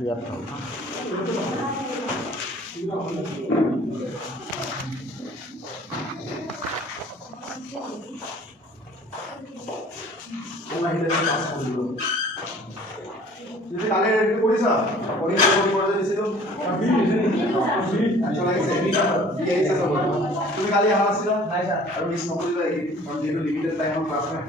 ইয়াত যদি কালি কৰিছা তুমি কালি অহা নাছিলা আৰু মিছ নকৰিবা যিহেতু লিমিটেড টাইমৰ ক্লাছ নাই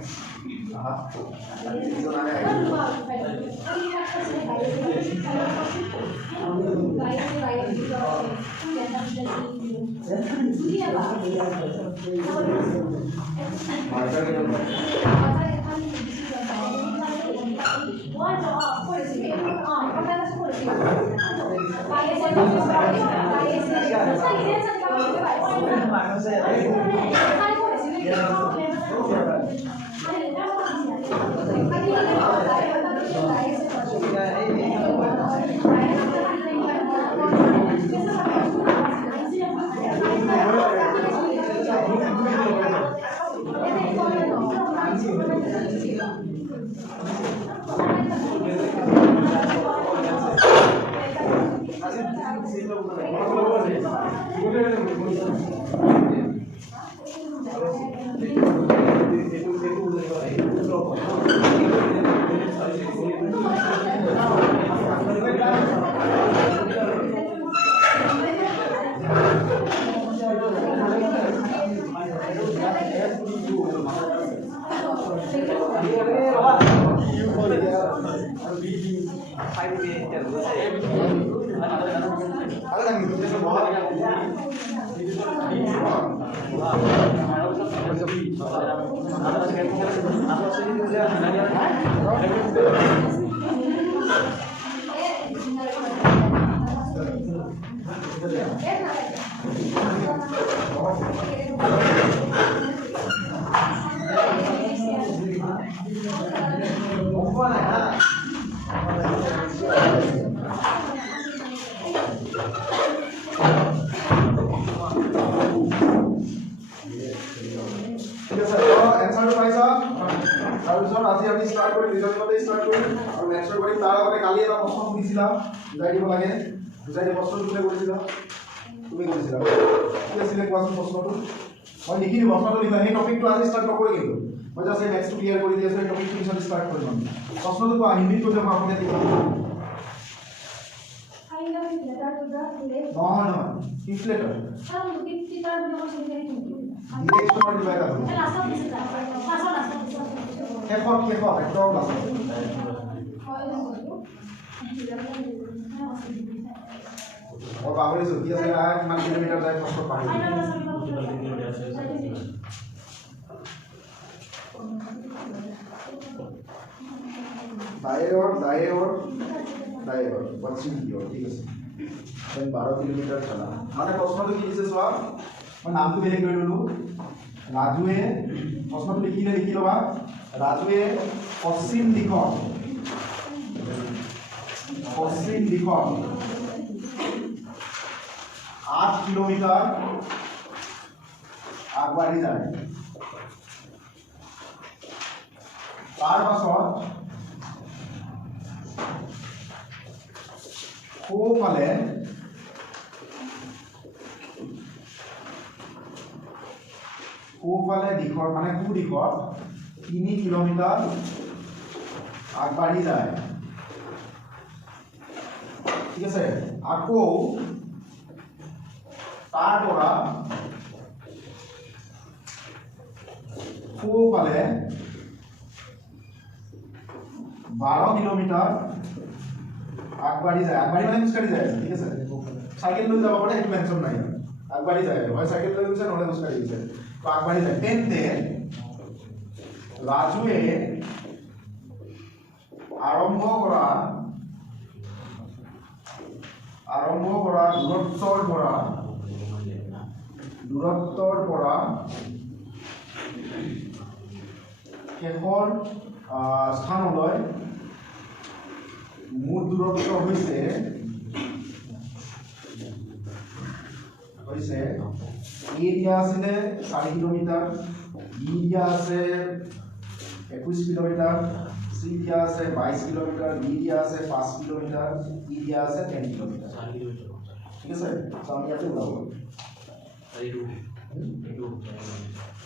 বুজাই দিব প্ৰশ্ন কোনে কৰিছিলা তুমি কৰিছিলা কি আছিলে কোৱাচোন প্ৰশ্নটো মই লিখি দিম প্ৰশ্নটো লিখা সেই টপিকটো আজি ষ্টাৰ্ট নকৰি কিন্তু মই জাষ্ট এই নেক্সট ক্লিয়াৰ কৰি দি আছো এই টপিকটো পিছত ষ্টাৰ্ট কৰিম আমি প্ৰশ্নটো কোৱা হিন্দীত কৈ যাম আপুনি লিখিব নহয় ফিফ্থ লেটাৰ ডিৰেকশ্যনৰ দিবা এটা শেষত একদম লাষ্টত और बाबरे से किया से आया मान किलोमीटर जाए फर्स्ट पानी दाएं और पश्चिम की ओर ठीक है देन 12 किलोमीटर चला माने प्रश्न तो কি দিছে সোয়া মই নামটো বেলেগ কৰি ললো ৰাজুৱে প্ৰশ্নটো লিখি লবা ৰাজুৱে পশ্চিম দিশত 8 किलोमीटर আগবাঢ়ি যায় তাৰ পাছত সোঁফালে দিশৰ মানে সোঁ দিশত 3 কিলোমিটাৰ আগবাঢ়ি যায় ঠিক আছে আকৌ তাৰ পৰা সোঁফালে 12 কিলোমিটাৰ আগবাঢ়ি যায় মানে খোজকাঢ়ি যায় ঠিক আছে সাইকেল লৈ যাব পাৰে একো মেনশন নাই আগবাঢ়ি যায় হয় সাইকেল লৈ গৈছে নহলে খোজকাঢ়ি গৈছে তো আগবাঢ়ি যায় তেন্তে ৰাজুৱে আৰম্ভ কৰা দূৰত্বৰ পৰা শেষৰ স্থানলৈ মুঠ দূৰত্ব হৈছে এ দিয়া আছে 4 কিলোমিটাৰ বি দিয়া আছে 21 কিলোমিটার, সি দিয়া আছে 22 কিলোমিটার, বি দিয়া আছে 5 কিলোমিটার, ই দিয়া আছে 10 কিলোমিটার। 4 কিলোমিটার ঠিক আছে তো আমি ইয়াতে ওলাব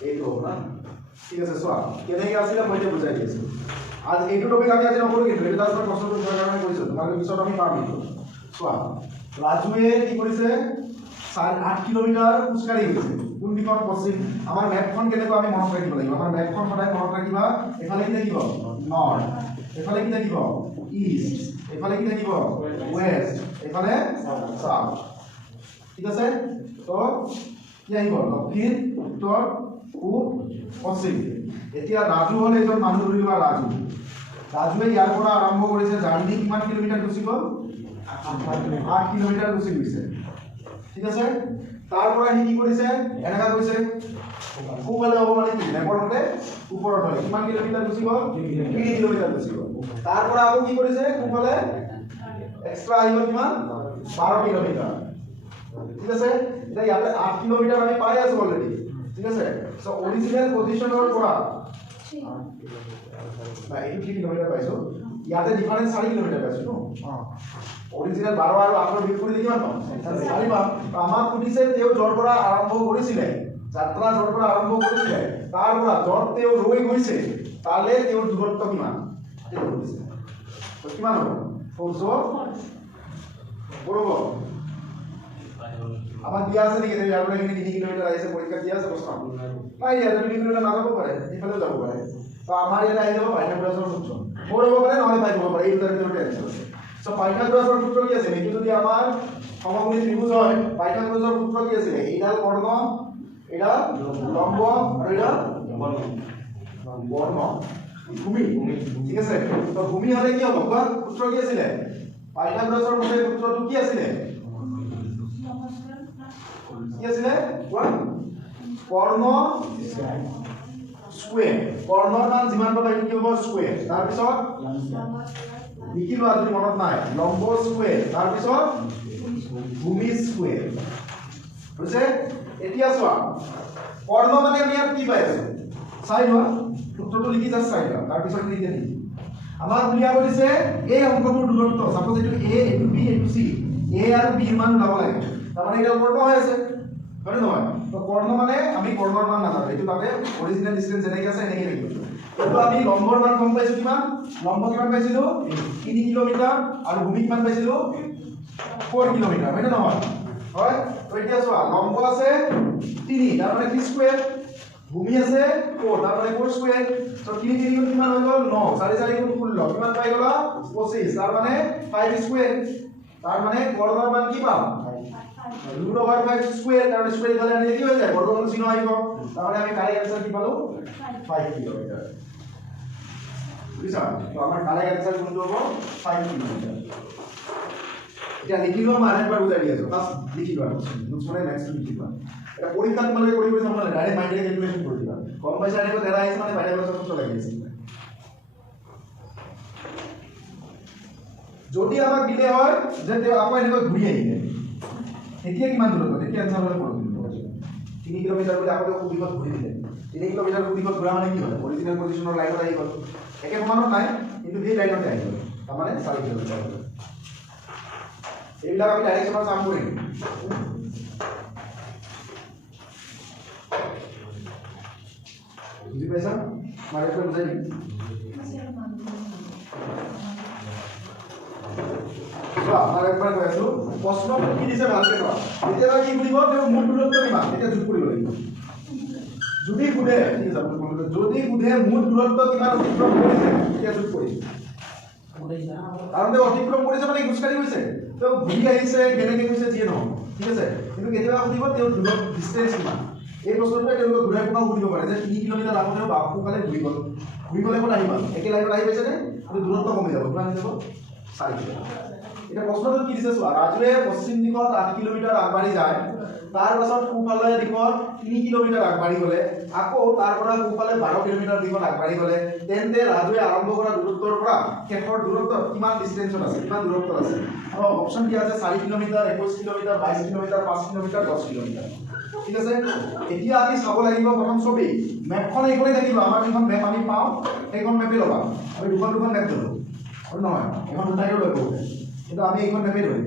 এইটো না ঠিক আছে চোৱা কেনেকৈ আছিলে মই এতিয়া বুজাই দিছো আজ এইটো টপিক আমি আজি নকৰো কিন্তু এটা জাষ্ট প্ৰশ্নটো বুজাৰ কাৰণে কৰিছো তোমালোকে পিছত আমি পাম এইটো চোৱা ৰাজুৱে কি কৰিছে 8 কিলোমিটাৰ খোজকাঢ়ি গৈছে কোন দিশত পশ্চিম আমাৰ মেপখন কেনেকৈ আমি মনত ৰাখিব লাগিব আমাৰ মেপখন সদায় মনত ৰাখিবা এফালে কি থাকিব নৰ্থ এফালে কি থাকিব ইষ্ট এফালে কি থাকিব ওয়েস্ট এফালে সাউথ ঠিক আছে তো কি আহিব দক্ষিণ উত্তৰ পূব পশ্চিম এতিয়া ৰাজু হল এজন মানুহ ধৰি লোৱা ৰাজুৱে ইয়াৰ পৰা আৰম্ভ কৰিছে জাৰ্নি কিমান কিলোমিটাৰ গুচি গ'ল 8 কিলোমিটাৰ গুচি গৈছে ঠিক আছে তাৰ পৰা সি কি কৰিছে এনেকা কৰিছে কোনফালে হ'ব মানে কি মেপৰ মতে ওপৰত হয় কিমান কিলোমিটাৰ গুচি গ'ল 3 কিলোমিটাৰ গুচি গ'ল তাৰ পৰা আকৌ কি কৰিছে কোনফালে এক্সট্ৰা আহিব কিমান 12 কিলোমিটাৰ ঠিক আছে এটা ইয়াতে 8 কিলোমিটাৰ আমি পাই আছো অলৰেডি ঠিক আছে সো অৰিজিনাল পজিশনৰ পৰা না 8 কিলোমিটাৰ পাইছো ইয়াতে ডিফাৰেন্স 4 কিলোমিটাৰ পাইছো ন অৰিজিনাল 12 আৰু 8 বিয়োগ কৰিলে কিমান পাম 4 পাম আমাক সুধিছে তেও জৰ পৰা আৰম্ভ কৰিছিলে যাত্ৰা জৰ পৰা আৰম্ভ কৰিছিলে তাৰ পৰা জৰ তেও ৰৈ গৈছে তালে তেও দূৰত্ব কিমান তেও সুধিছে তো কিমান হ'ব 400 বড় আমাৰ দিয়া আছে নেকি ইয়াৰ পৰা এখিনি 3 কিলোমিটাৰ আহিছে পৰীক্ষা দিয়া আছে প্ৰশ্ন নাই ইয়াৰ 3 কিলোমিটাৰ না যাব পাৰে ইফালে যাব পাৰে তো আমাৰ ইয়াত আহি যাব পাইথাগোৰাছৰ সূত্ৰ মোৰ হ'ব পাৰে নহলে পাই যাব পাৰে এই দুটাৰ ভিতৰতে আনসাৰ আছে সো পাইথাগোৰাছৰ সূত্ৰ কি আছে এইটো যদি আমাৰ সমকোণী ত্ৰিভুজ হয় পাইথাগোৰাছৰ সূত্ৰ কি আছে এইডাল কৰ্ণ এইডাল লম্ব আৰু এইডাল বৰ্ণ ভূমি ঠিক আছে তো ভূমি হলে কি হ'ব কোৱা সূত্ৰ কি আছিল পাইথাগোৰাছৰ মতে সূত্ৰটো কি আছিল কি আছিল কোৱা কৰ্ণ স্কয়াৰ কৰ্ণৰ মান যিমান পাবা এইটো কি হ'ব স্কয়াৰ তাৰ পিছত লিখি লোৱা যদি মনত নাই লম্ব স্কয়াৰ তাৰ পিছত ভূমি স্কয়াৰ বুজিছে এতিয়া চোৱা কৰ্ণ মানে আমি ইয়াত কি পাই আছো চাই লোৱা সূত্ৰটো লিখি যা চাই লোৱা তাৰ পিছত লিখি দিম আমাৰ উলিয়াব দিছে এই অংকটোৰ দূৰত্ব সাপোজ এইটো a এইটো b এইটো c a আৰু b মান ওলাব লাগে তাৰমানে এটা কৰ্ণ হৈ আছে হয় নহয় তো কৰ্ণ মানে আমি কৰ্ণৰ মান নাজানো এইটো তাতে অৰিজিনাল ডিসটেন্স যেনেকৈ আছে এনেকৈ লিখিব এইটো আমি লম্বৰ মান গম পাইছো কিমান লম্ব কিমান পাইছিলো 3 কিলোমিটাৰ আৰু ভূমি কিমান পাইছিলো 4 কিলোমিটাৰ হয় নে নহয় হয় তো এতিয়া চোৱা লম্ব আছে 3 তাৰ মানে 3 স্কয়াৰ ভূমি আছে 4 তাৰ মানে 4 স্কয়াৰ তো 3 3 গুণ কিমান হৈ গ'ল 9 4 4 গুণ 16 কিমান পাই গলা 25 তাৰ মানে 5 স্কয়াৰ তাৰ মানে কৰ্ণৰ মান কি পাম root over 5 square কারণ স্কয়ার ইফালে আনলে কি হয়ে যায় বর্গমূল চিহ্ন আইব তাহলে আমি কারেক্ট आंसर কি পালো 5 কিলোমিটার বুঝছো তো আমার কারেক্ট आंसर কোনটো হবে 5 কিলোমিটার এটা লিখিলো মানে একবার বুঝাই দিয়েছো বাস লিখিবা নোটস মানে ম্যাক্স লিখিবা এটা পরীক্ষা তোমালে কৰি কৰি সামনে ডাইৰেক্ট মাইন্ডে ক্যালকুলেশন কৰি দিবা কম পয়সা আনিব তেৰা আইছে মানে পাইথাগোৰাছৰ সূত্ৰ লাগি আছে যদি আমাক দিলে হয় যে তেও আকৌ এনেকৈ ঘূৰি আহিলে এতিয়া কিমান দূৰত্ব এতিয়া আনসাৰ হলে পড়ো 3 কিলোমিটাৰ বুলি আকৌ কুদিকত ঘূৰি দিলে 3 কিলোমিটাৰ কুদিকত ঘূৰা মানে কি হয় অৰিজিনাল পজিশনৰ লাইনত আহি গ'ল একে সমানত নাই কিন্তু এই লাইনতে আহি গ'ল তাৰ মানে 4 কিলোমিটাৰ হ'ল এইবিলাক আমি ডাইৰেকশনৰ কাম কৰিম বুজি পাইছা মানে এটা বুজাই দিম আমাৰ একবাৰ কৈ আছো প্ৰশ্ন কি দিছে ভালকে চোৱা এতিয়া কি কৰিব তেও মূল দূৰত্ব কিমান এটা যোগ কৰিব লাগিব যদি গুধে ঠিক আছে যদি গুধে মূল দূৰত্ব কিমান অতিক্ৰম কৰিছে এটা যোগ কৰিম কাৰণ তেও অতিক্ৰম কৰিছে মানে গুছকাৰি গৈছে তেও ঘূৰি আহিছে কেনেকে গৈছে যিয়ে নহয় ঠিক আছে কিন্তু কেতিয়াবা সুধিব তেও দূৰত্ব ডিসটেন্স কিমান এই প্ৰশ্নটো তেওঁলোকে ঘূৰাই পুনৰ সুধিব পাৰে যে 3 কিলোমিটাৰ আগতেও বাপুকালে ঘূৰি গ'লে কোন আহিবা একে লাইনত আহি পাইছে নে আৰু দূৰত্ব কমি যাব কিমান হৈ যাব 4 কিলোমিটাৰ এটা প্ৰশ্নটো কি দিছে চোৱা ৰাজুৱে পশ্চিম দিশত 8 কিলোমিটাৰ আগবাঢ়ি যায় তাৰ পাছত পূবফালে দিশত 3 কিলোমিটাৰ আগবাঢ়ি গলে আকৌ তাৰ পৰা পূবফালে 12 কিলোমিটাৰ দিশত আগবাঢ়ি গলে তেন্তে ৰাজুৱে আৰম্ভ কৰা দূৰত্বৰ পৰা শেষৰ দূৰত্ব কিমান ডিসটেন্সত আছে কিমান দূৰত্ব আছে আৰু অপচন কি আছে 4 kilometre 21 kilometre 22 kilometre 5 kilometre 10 kilometre ঠিক আছে এতিয়া আমি চাব লাগিব প্ৰথম ছবি মেপখন এইখনে থাকিব আমাৰ যিখন মেপ আমি পাওঁ সেইখন মেপে লবা আমি দুখন মেপ ধৰো আৰু নহয় এখন উঠাইও লৈ বহুতে কিন্তু আমি এইখন মেপে ধৰিম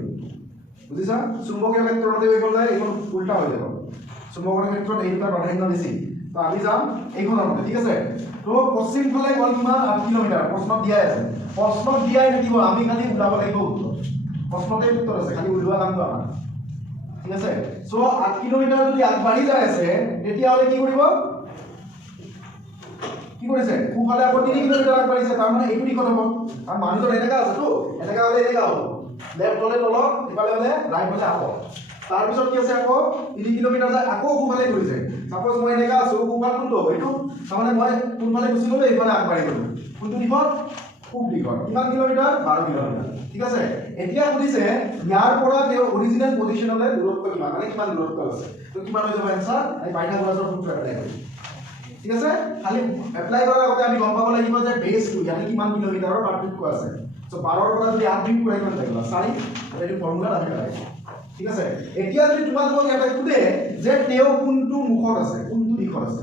বুজিছা চুম্বকীয় ক্ষেত্ৰতে এইখন যায় এইখন উল্টা হৈ যাব চুম্বকীয় ক্ষেত্ৰত এই দুটা প্ৰাধান্য বেছি তো আমি যাম এইখনৰ মতে ঠিক আছে তো পশ্চিম ফালে গ'ল কিমান 8 কিলোমিটাৰ প্ৰশ্নত দিয়াই আছে প্ৰশ্নত দিয়াই থাকিব আমি খালি উলাব লাগিব উত্তৰ প্ৰশ্নতে উত্তৰ আছে খালি উলোৱা কামটো আমাৰ ঠিক আছে সো 8 কিলোমিটাৰ যদি আগবাঢ়ি যায় আছে তেতিয়া হলে কি কৰিব কি কৰিছে খুফালে আকৌ 3 কিলোমিটাৰ আগবাঢ়িছে তাৰ মানে এইটো দিশত হ'ব আৰু মানুহজন এনেকা আছে তো এনেকা হলে এনেকা হ'ব লেফট হলে তলত ইফালে হলে ৰাইট হলে আকৌ তাৰ পিছত কি আছে আকৌ 3 কিলোমিটাৰ যায় আকৌ খুফালে কৰিছে সাপোজ মই এনেকা আছো খুফাল কোনটো হ'ব এইটো তাৰমানে মই কোনফালে গুচি গ'লো এইফালে আগবাঢ়ি গ'লো কোনটো দিশত খুব দিশত কিমান কিলোমিটাৰ 12 কিলোমিটাৰ ঠিক আছে এতিয়া সুধিছে ইয়াৰ পৰা তেওঁ অৰিজিনেল পজিশনলৈ দূৰত্ব কিমান মানে কিমান দূৰত্ব আছে তো কিমান হৈ যাব এনসাৰ এই পাইথাগোৰাছৰ সূত্ৰ এপ্লাই কৰিম ঠিক আছে খালি এপ্লাই কৰাৰ আগতে আমি গম পাব লাগিব যে বেসটো ইয়ানি কিমান কিলোমিটাৰৰ পাৰ্থক্য আছে সো 12 ৰ পৰা যদি 8 বিয়োগ কৰি কিমান থাকিব 4 এইটো ফৰ্মুলা ৰাখি ৰাখিব ঠিক আছে এতিয়া যদি তোমালোকক এটা সুধে যে তেওঁ কোনটো মুখত আছে কোনটো দিশত আছে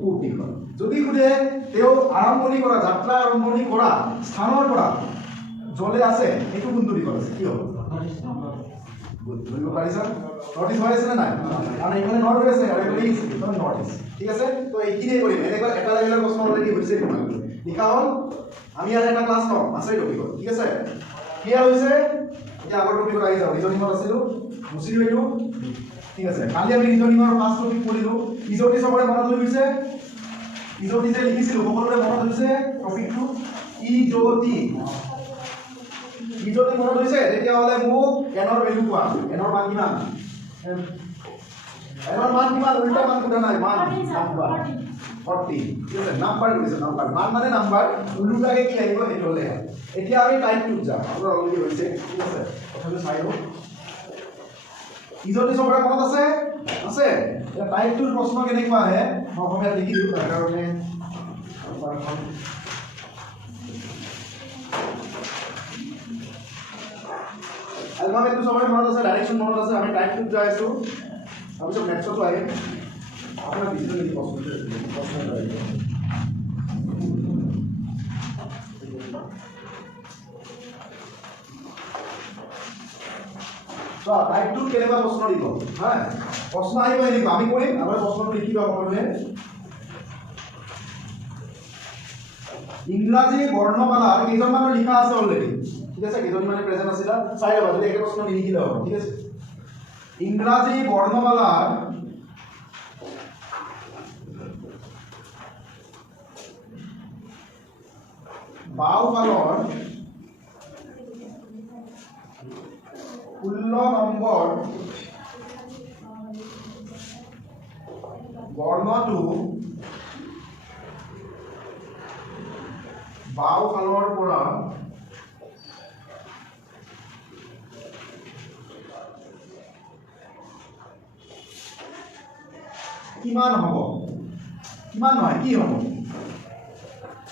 পূব দিশত যদি সুধে তেওঁ আৰম্ভণি কৰা যাত্ৰা আৰম্ভণি কৰা স্থানৰ পৰা জলে আছে এইটো কোনটো দিশত আছে কি হ'ব ধৰিব পাৰিছা নৰ্থ ইষ্ট হৈ আছে নে নাই কাৰণ এইফালে নৰ্থ হৈ আছে আৰু এইফালে ইষ্ট নৰ্থ ইষ্ট ঠিক আছে তো এইখিনিয়ে কৰিম এনেকুৱা এটা লেভেলৰ প্ৰশ্ন অলৰেডি হৈছে তোমালোকে লিখা হ'ল আমি আৰু এটা ক্লাছ লম আছে টপিকত ঠিক আছে ক্লিয়াৰ হৈছে এতিয়া আগৰ টপিকত আহি যাওঁ ৰিজনিঙত আছিলোঁ মুছি দিওঁ এইটো ঠিক আছে কালি আমি ৰিজনিঙৰ ফাৰ্ষ্ট টপিক পঢ়িলোঁ ইজটি চবৰে মনত হৈ গৈছে ইজটি যে লিখিছিলোঁ সকলোৰে মনত হৈছে টপিকটো ইজটি মনত হৈছে তেতিয়াহ'লে মোক এনৰ ভেলু কোৱা এনৰ মান কিমান উল্টা মান কোৱা নাই মান নাম্বাৰ 40 ঠিক আছে নাম্বাৰ কৈছে নাম্বাৰ মান মানে নাম্বাৰ উল্টাকে কি আহিব সেইটো হলে এতিয়া আমি টাইপ 2 যাম আপোনাৰ অলৰেডি হৈছে ঠিক আছে কথাটো চাই লও ইজটি চবৰে মনত আছে এটা টাইপ 2 প্ৰশ্ন কেনেকুৱা আহে মই অসমীয়াত লিখি দিওঁ তাৰ কাৰণে এলফাবেটটো সবৰে মনত আছে ডাইৰেকশন মনত আছে আমি টাইপ 2 যাই আছো তাৰপিছত নেক্সটটো আহিম আপোনাৰ বিজনেস কি প্ৰশ্ন আহিব তো টাইপ 2 কেনেকুৱা প্ৰশ্ন দিব হ্যাঁ প্ৰশ্ন আহিব এনেকুৱা আমি কৰিম আমাৰ প্ৰশ্নটো লিখি দিব সকলোৱে ইংৰাজী বৰ্ণমালাৰ কেইজনমানৰ লিখা আছে অলৰেডি ঠিক আছে কেইজন মানে প্ৰেজেন্ট আছিল চাই লবা যদি একে প্ৰশ্ন নিলিখিলে হ'ব ঠিক আছে ইংৰাজী বৰ্ণমালাৰ বাওঁফালৰ 16 নম্বৰ বৰ্ণটো বাওঁফালৰ পৰা কিমান হ'ব কিমান নহয় কি হ'ব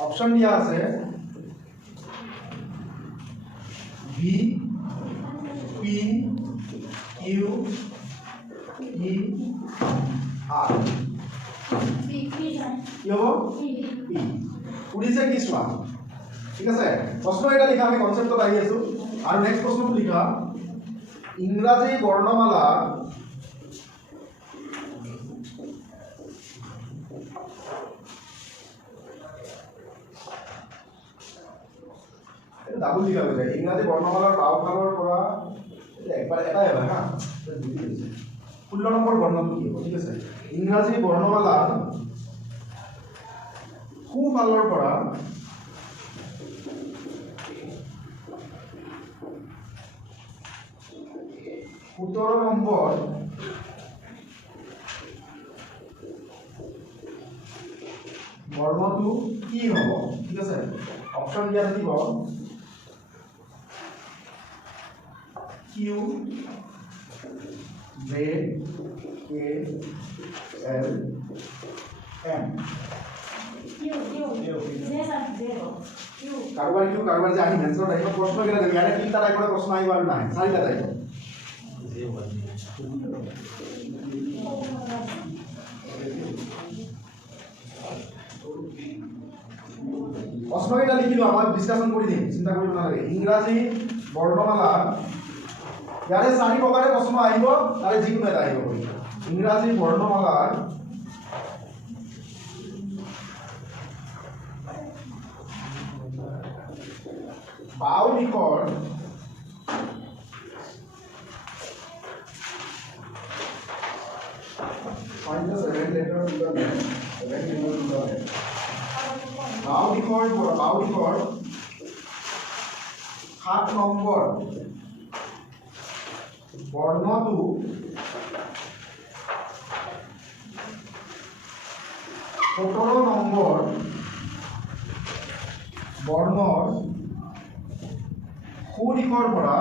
অপচন দিয়া আছে ভি পি কিউ ই আর কি হ'ব পি উৰিছে কি চোৱা ঠিক আছে প্ৰশ্ন এটা লিখা আমি কনসেপ্টত আহি আছো আৰু নেক্সট প্ৰশ্নটো লিখা ইংৰাজী বৰ্ণমালা ডাবল লিখা হৈ যায় ইংৰাজী বৰ্ণমালাৰ বাওঁফালৰ পৰা একবাৰ এটাই হয় হা 16 নম্বৰ বৰ্ণটো কি হ'ব ঠিক আছে ইংৰাজী বৰ্ণমালাৰ সোঁফালৰ পৰা সোতৰ নম্বৰ বৰ্ণটো কি হ'ব ঠিক আছে অপচন দিয়া থাকিব Q J K L M কাৰোবাৰ যে আহি মেনচন আহিব প্ৰশ্ন কেইটা দেবে ইয়াৰে তিনিটা টাইপৰ প্ৰশ্ন আহিব আৰু নাই চাৰিটা টাইপ প্ৰশ্নকেইটা লিখিলো আমাৰ ডিসকাশন কৰি দিম চিন্তা কৰিব নালাগে ইংৰাজী বৰ্ণমালা ইয়াৰে 4 প্ৰকাৰে প্ৰশ্ন আহিব তাৰে যিকোনো এটা আহিব ইংৰাজী বৰ্ণমালাৰ বাও দিশৰ find the 7 letter to the left 7 letter to the left বাও দিশৰ 7 নম্বৰ বৰ্ণটো 17 নম্বৰ বৰ্ণৰ সোদিশৰ পৰা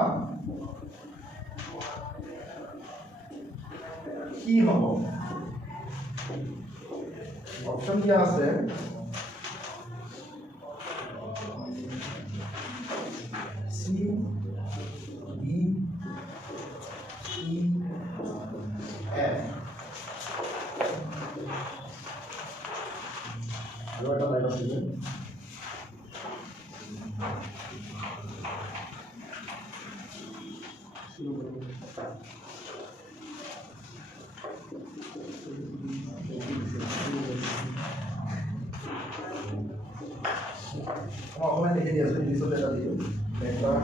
কি হ'ব অপচন দিয়া আছে C D E F আৰু এটা লাইন আছে অকমান লিখি দিয়া আছে ইংলিছত এটা দিও লেটাৰ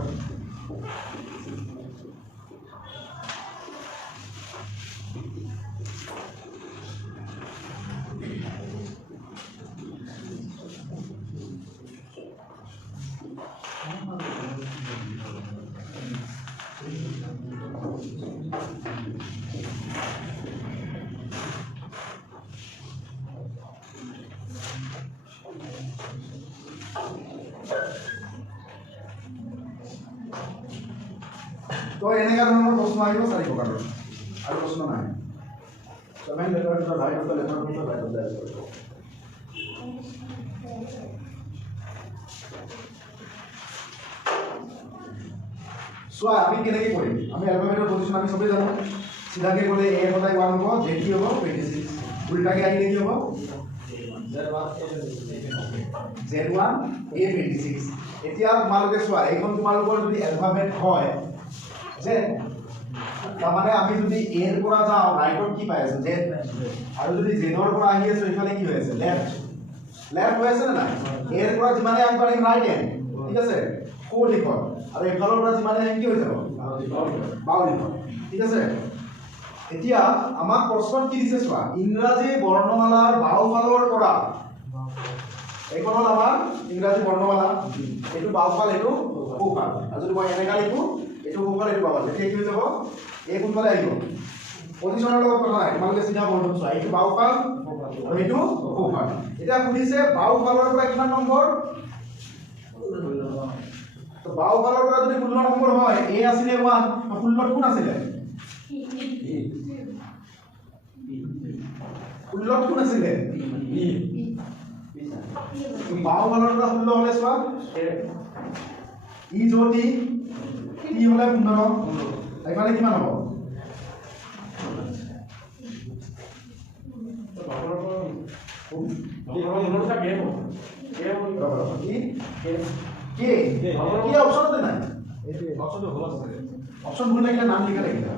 तो এনেকা ধৰণৰ প্ৰশ্ন আহিব 4 প্ৰকাৰৰ আৰু প্ৰশ্ন নাই 7 letter to the right of the letter to the right of the letter so আমি কেনেকৈ কৰিম আমি অ্যালফাবেটৰ পজিশন আমি সবেই জানো সিধাকে গলে a হতাই 1 হ'ব z কি হ'ব 26 উল্টাকে আহিলে কি হ'ব z1 a 26 এতিয়া তোমালোকে চোৱা এইখন তোমালোকৰ যদি অ্যালফাবেট হয় যে তামানে আমি যদি a এৰ পৰা যাও ৰাইটত কি পাই আছে z আৰু যদি z এৰ পৰা আহি আছে ইফালে কি হৈ আছে লেফট হৈ আছে না a এর পৰা যিমানে আগবাঢ়িম ৰাইট হ্যান্ড ঠিক আছে কো লিখত আৰু ইফালৰ পৰা যিমানে কি হৈ যাব বাও লিখত ঠিক আছে এতিয়া আমাক প্ৰশ্ন কি দিছে চোৱা ইংৰাজী বৰ্ণমালাৰ বাওফালৰ পৰা এইখন হ'ল আমাৰ ইংৰাজী বৰ্ণমালা এটো বাওফাল এটো সোঁফাল আৰু যদি মই এনেকা লিখো এটো সোঁফাল এটো বাওফাল তেতিয়া কি হৈ যাব এই কোনফালে আহিব পজিশনৰ লগত কথা নাই তোমালোকে চিধা বৰ্ণটো চোৱা এটো বাওফাল আৰু এটো সোঁফাল এতিয়া সুধিছে বাওফালৰ পৰা কিমান নম্বৰ তো বাওফালৰ পৰা যদি 16 নম্বৰ হয় a আছিলে 1 16 কোন আছিলে 16 কোন আছিলে বাওফালৰ পৰা 16 হলে চোৱা ই যদি কি হলে 15 এখানে কিমান হ'ব কি অপশন আছে না অপশন ভুল লাগিলে নাম লিখা লাগিলে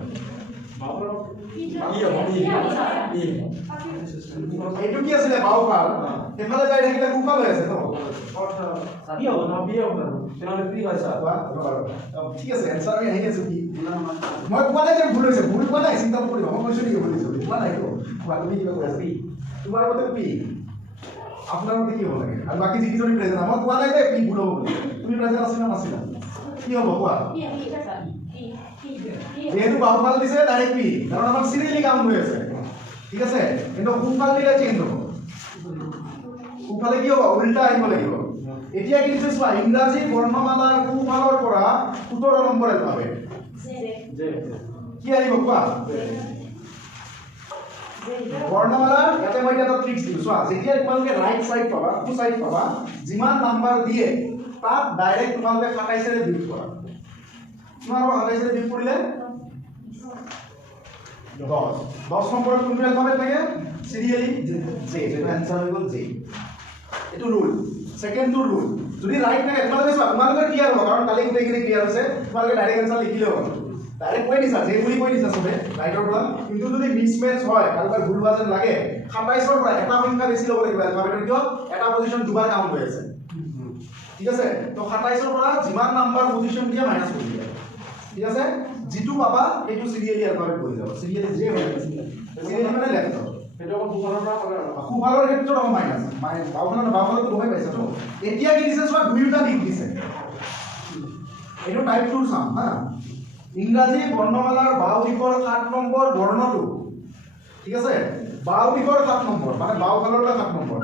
এইটো কি আছিলে বাওফাল এফালে যাই থাকিলে সোঁফাল হৈ আছে তো কি হ'ব না বি হ'ব তেনেহলে কি হয় স্যার ঠিক আছে आंसर আমি আহি আছো কি মই কোৱা নাই যে ভুল হৈছে ভুল কোৱা নাই চিন্তা নকৰিবা মই কৈছো কি ভুল হৈছে কোৱা নাই তো কোৱা তুমি কি কৈ আছা তোমাৰ মতে পি আপোনাৰ মতে কি হ'ব লাগে আৰু বাকি যিকিজনী প্ৰেজেন্ট মই কোৱা নাই যে পি ভুল হ'ব বুলি তুমি প্ৰেজেন্ট আছিলা নাছিলা কি হ'ব কোৱা যেহেতু বাওফাল দিছে ডাইৰেক্ট পি কাৰণ আমাৰ সিরিয়ালি কাম হৈ আছে ঠিক আছে কিন্তু সোঁফাল দিলে চেঞ্জ হ'ব সোঁফালে কি হ'ব উল্টা আহিব লাগিব এতিয়া কি দিছে চোৱা ইংৰাজী বৰ্ণমালাৰ সোঁফালৰ পৰা 17 নম্বৰ পাবে কি আহিব কোৱা বৰ্ণমালাৰ ইয়াতে মই এটা ট্ৰিক্স দিম চোৱা যেতিয়া তোমালোকে ৰাইট সাইড পাবা টু সাইড পাবা যিমান নাম্বাৰ দিয়ে তাত ডাইৰেক্ট তোমালোকে 27 ৰে বিয়োগ কৰা তোমালোকৰ 27 ৰে বিয়োগ কৰিলে 10 নম্বৰত কোনটো এলফাবেট থাকে সিৰিয়ালি জে এটা आंसर হৈ গ'ল জে এটো ৰুল সেকেন্ড টু ৰুল যদি ৰাইট থাকে তোমালোকে ক্লিয়াৰ হ'ব কাৰণ কালি গোটেইখিনি ক্লিয়াৰ হৈছে তোমালোকে ডাইৰেক্ট आंसर লিখিলে হ'ব ডাইৰেক্ট কৈ দিছা যে বুলি কৈ দিছা সবে ৰাইটৰ পৰা কিন্তু যদি মিসম্যাচ হয় কাৰোবাৰ ভুল হোৱা যেন লাগে 27 ৰ পৰা এটা সংখ্যা বেছি ল'ব লাগিব এলফাবেটৰ কিয় এটা পজিশন দুবাৰ কাউন্ট হৈ আছে ঠিক আছে তো 27 ৰ পৰা যিমান নাম্বাৰ পজিশন দিয়া মাইনাস কৰি দিয়া ঠিক আছে জিটু পাবা এইটো সিৰিয়ালি এলফাবেট হৈ যাব সিৰিয়ালি জে হৈ যাব সিৰিয়ালি মানে লেফট এটা খুফালৰ পৰা কৰে খুফালৰ ক্ষেত্ৰত হ'ব মাইনাস বাওফালৰ গমে পাইছা তো এতিয়া কি দিছে চোৱা দুইটা দিক দিছে এইটো টাইপ 2 চাম হা ইংৰাজী বৰ্ণমালাৰ বাও দিশৰ 7 নম্বৰ বৰ্ণটো ঠিক আছে বাও দিশৰ 7 নম্বৰ মানে বাওফালৰ পৰা 7 নম্বৰ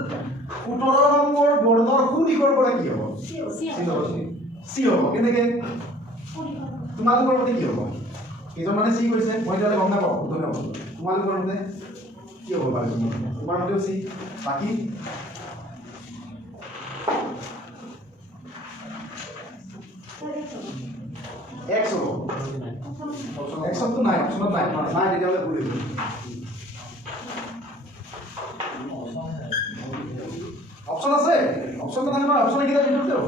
17 নম্বৰ বৰ্ণৰ সু দিশৰ পৰা কি হ'ব সি হ'ব কেনেকে তোমালোকৰ মতে কি হ'ব কেজন মানে সি কৈছে মই জানে গম নাপাওঁ ধন্যবাদ তোমালোকৰ মতে কি হ'ব বাৰু তোমাৰ মতে সি বাকি x হ'ব x তো নাই অপচনত নাই নাই তেতিয়াহ'লে ভুল হৈ অপচন আছে অপচন তো নাই অপচন কিটা ভিতৰতে হ'ব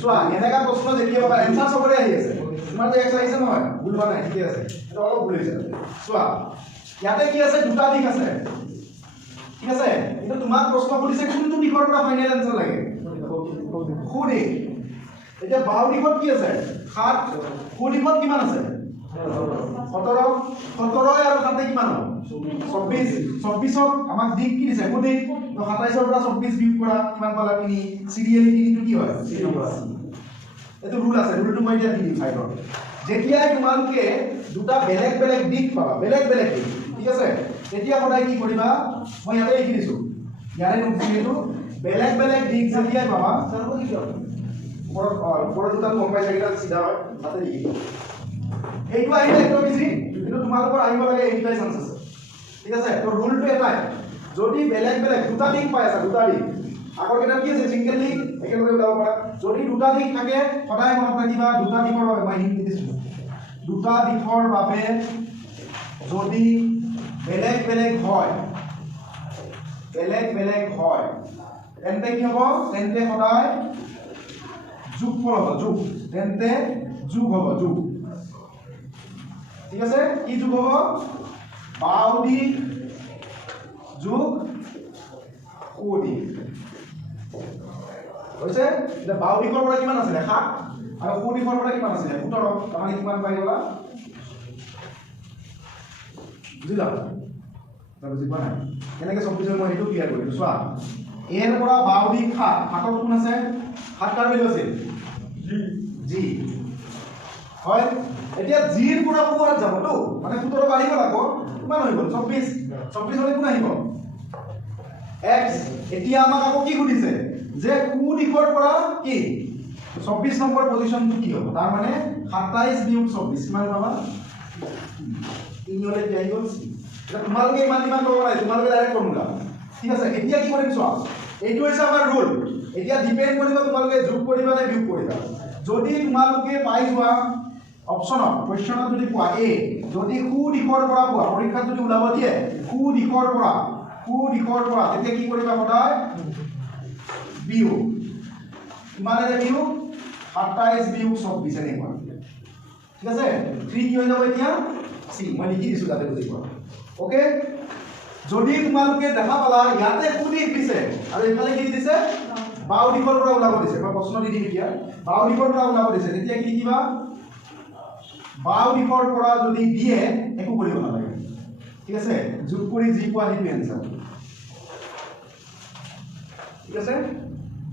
চোৱা এনেকা প্ৰশ্ন যেতিয়া পাবা এনসাৰ সবৰে আহি আছে তোমাৰ যে x আহিছে নহয় ভুল হোৱা নাই ঠিক আছে এটা অলপ ভুল হৈছে চোৱা ইয়াতে কি আছে দুটা দিক আছে ঠিক আছে কিন্তু তোমাক প্ৰশ্ন কৰিছে কোনটো দিশৰ পৰা ফাইনাল আনসাৰ লাগে খুদি এতিয়া বাও দিশত কি আছে 7 খুদিখত কিমান আছে 17 17 আৰু 7 কিমান হ'ব 24 24ক আমাক দিক কি দিছে খুদি তো 27 ৰ পৰা 24 বিয়োগ কৰা কিমান পালা তুমি সিৰিয়ালি তিনিটো কি হয় এটো রুল আছে রুলটো মই দিয়া দিম সাইডত যেতিয়া তোমালোকে দুটা বেলেগ বেলেগ দিক পাবা বেলেগ বেলেগ দিক ঠিক আছে তেতিয়া সদায় কি কৰিবা মই ইয়াতে লিখি দিছো ইয়াৰে নোটটো বেলেগ বেলেগ দিক যেতিয়া পাবা জানো কি কৰিব ওপৰত দুটা গম পাই যায় সিধা হয় তাতে লিখি এইটো আহিলে একদম ইজি কিন্তু তোমালোকৰ আহিব লাগে এইটাই চান্স আছে ঠিক আছে তো রুলটো এটাই যদি বেলেগ বেলেগ দুটা দিক পাই আছে দুটা দিক আগৰ কেইটা কি আছে সিঙ্গেল দিক একেলগে ওলাব পাৰা যদি দুটা দিক থাকে সদায় মনত ৰাখিবা দুটা দিকৰ বাবে মই হিন্ট দিছো দুটা দিকৰ বাবে যদি বেলেগ বেলেগ হয় তেন্তে কি হ'ব তেন্তে সদায় যোগফল হ'ব যোগ তেন্তে যোগ হ'ব যোগ ঠিক আছে কি যোগ হ'ব বাও দিক যোগ সু দিক হৈছে এটা বাও দিশৰ পৰা কিমান আছে 7 আৰু সু দিশৰ পৰা কিমান আছে 17 তামানে কিমান পাই গলা বুজিলা তাৰ বুজি পোৱা নাই কেনেকৈ সব কিছু মই এইটো ক্লিয়াৰ কৰিছো চোৱা এৰ পৰা বাও দিশ 7 7ত কোন আছে 7 কাৰ ভ্যালু আছে জি হয় এতিয়া জিৰ পৰা কোন যাব তো মানে 17 বাঢ়িব লাগব কিমান হৈ গল 24 24 হলে কোন আহিব x এতিয়া আমাক আকৌ কি সুধিছে যে কু দিশৰ পৰা কি 24 নম্বৰ পজিশনটো কি হ'ব তাৰ মানে 27 বিয়োগ 24 কিমান পাবা ইনলে যাই গল এটা তোমালোকে ইমান পাব নাই তোমালোকে ডাইৰেক্ট ফৰ্মুলা ঠিক আছে এতিয়া কি কৰিম চোৱা এইটো হৈছে আমাৰ ৰুল এতিয়া ডিপেন্ড কৰিব তোমালোকে যোগ কৰিবা নে বিয়োগ কৰিবা যদি তোমালোকে পাই যোৱা অপচনত কোৱেশ্চনত যদি পোৱা এ যদি কু দিশৰ পৰা পোৱা পৰীক্ষাত যদি ওলাব দিয়ে কু দিশৰ পৰা তেতিয়া কি কৰিবা সদায় বিয়োগ কিমানেৰে বিয়োগ 27 বিয়োগ 24 এনেকুৱা ঠিক আছে 3 কি হৈ যাব এতিয়া সি মই লিখি দিছো তাতে বুজি পোৱা ওকে যদি তোমালোকে দেখা পালা ইয়াতে কু দিশ দিছে আৰু এফালে কি দিছে বাও দিশৰ পৰা ওলাব দিছে মই প্ৰশ্ন দি দিম এতিয়া বাও দিশৰ পৰা ওলাব দিছে তেতিয়া কি লিখিবা বাও দিশৰ পৰা যদি দিয়ে একো কৰিব নালাগে ঠিক আছে যোগ কৰি যি পোৱা সেইটো এনসাৰ ঠিক আছে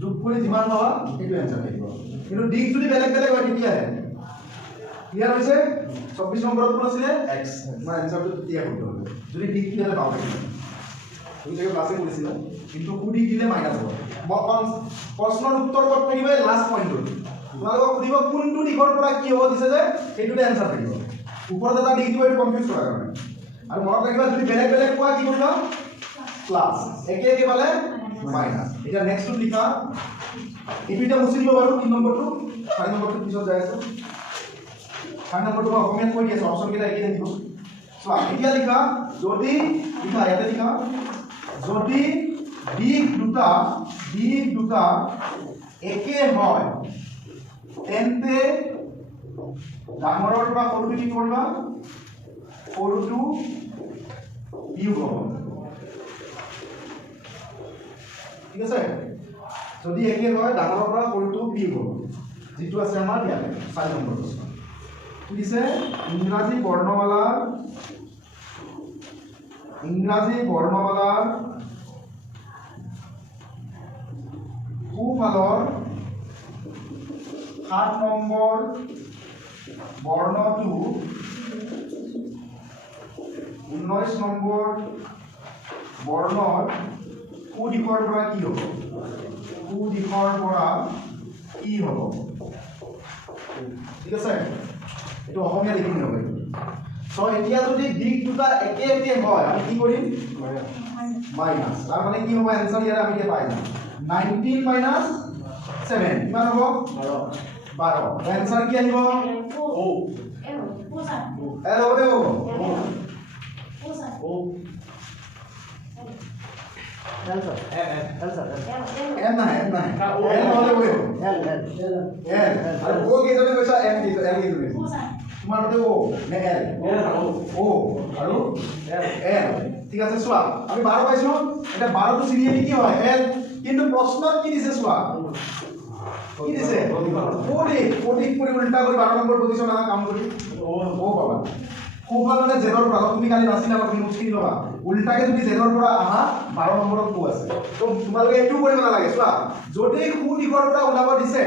যোগ কৰি যিমান পাবা সেইটো এনসাৰ থাকিব কিন্তু দিক যদি বেলেগ বেলেগ হয় তেতিয়া ক্লিয়াৰ হৈছে 24 নম্বৰত কোন আছিল x মই এনসাৰটো তেতিয়া কৰিব হবে যদি দিক দিলে পাব তুমি যে ক্লাসে কৰিছিলা কিন্তু কু দিক দিলে মাইনাস হ'ব প্ৰশ্নৰ উত্তৰ ক'ত থাকিব লাষ্ট পইণ্টত তোমালোকক সুধিব কোনটো দিশৰ পৰা কি হ'ব দিছে যে সেইটোতে এনসাৰ থাকিব ওপৰত এটা দিক দিব এইটো কনফিউজ কৰাৰ কাৰণে আৰু মনত ৰাখিবা যদি বেলেগ বেলেগ কোৱা কি কৰিবা প্লাস একে একে পালে মাইনাস এটা নেক্সটটো লিখা এইটো এটা মুছি দিব বাৰু 3 নম্বৰটো 4 নম্বৰটো পিছত যায় আছে 5 নম্বৰটো অসমীয়াত কৈ দিছে অপচন কেইটা একেই থাকিব চোৱা এতিয়া লিখা যদি লিখা ইয়াতে লিখা যদি দিক দুটা একে হয় তেন্তে ডাঙৰৰ পৰা সৰুটো কি কৰিবা সৰুটো বিয়োগ হ'ব ঠিক আছে যদি একে হয় ডাঙৰৰ পৰা সৰুটো বিয়োগ হ'ব যেটো আছে আমাৰ ইয়াতে 4 নম্বৰ প্ৰশ্ন কি দিছে ইংৰাজী বৰ্ণমালাৰ সোঁফালৰ 7 নম্বৰ বৰ্ণটো 19 নম্বৰ বৰ্ণৰ সোঁদিশৰ পৰা কি হ'ব ঠিক আছে এইটো অসমীয়া লিখি দিব পাৰিব সো এতিয়া যদি দিক দুটা একে একে হয় আমি কি কৰিম মাইনাস তাৰ মানে কি হ'ব आंसर ইয়াৰ আমি কি পাই যাম 19 মাইনাস 7 কিমান হ'ব 12 आंसर কি আহিব ও এল হ'ব দেব ও एल सर एम ना है एल वाले वो एल अरे वो के जो पैसा एम की एल की जो तुम्हारे तो वो ने एल ओ আৰু एल ঠিক আছে সোয়া আমি 12 পাইছো এটা 12 তো সিরিয়ালি কি হয় এল কিন্তু প্রশ্নত কি দিছে সোয়া কি দিছে কোডি করে উল্টা করে 12 নম্বর পজিশন আনা কাম করি ও বাবা কোফালনে জেডৰ পৰা তুমি কালি নাছিলা বা তুমি মুস্কিল লবা উল্টাকে যদি জেডৰ পৰা আহা 12 নম্বৰত কো আছে তো তোমালোকে এটো কৰিব না লাগে চোৱা যদি কো দিশৰ পৰা ওলাব দিছে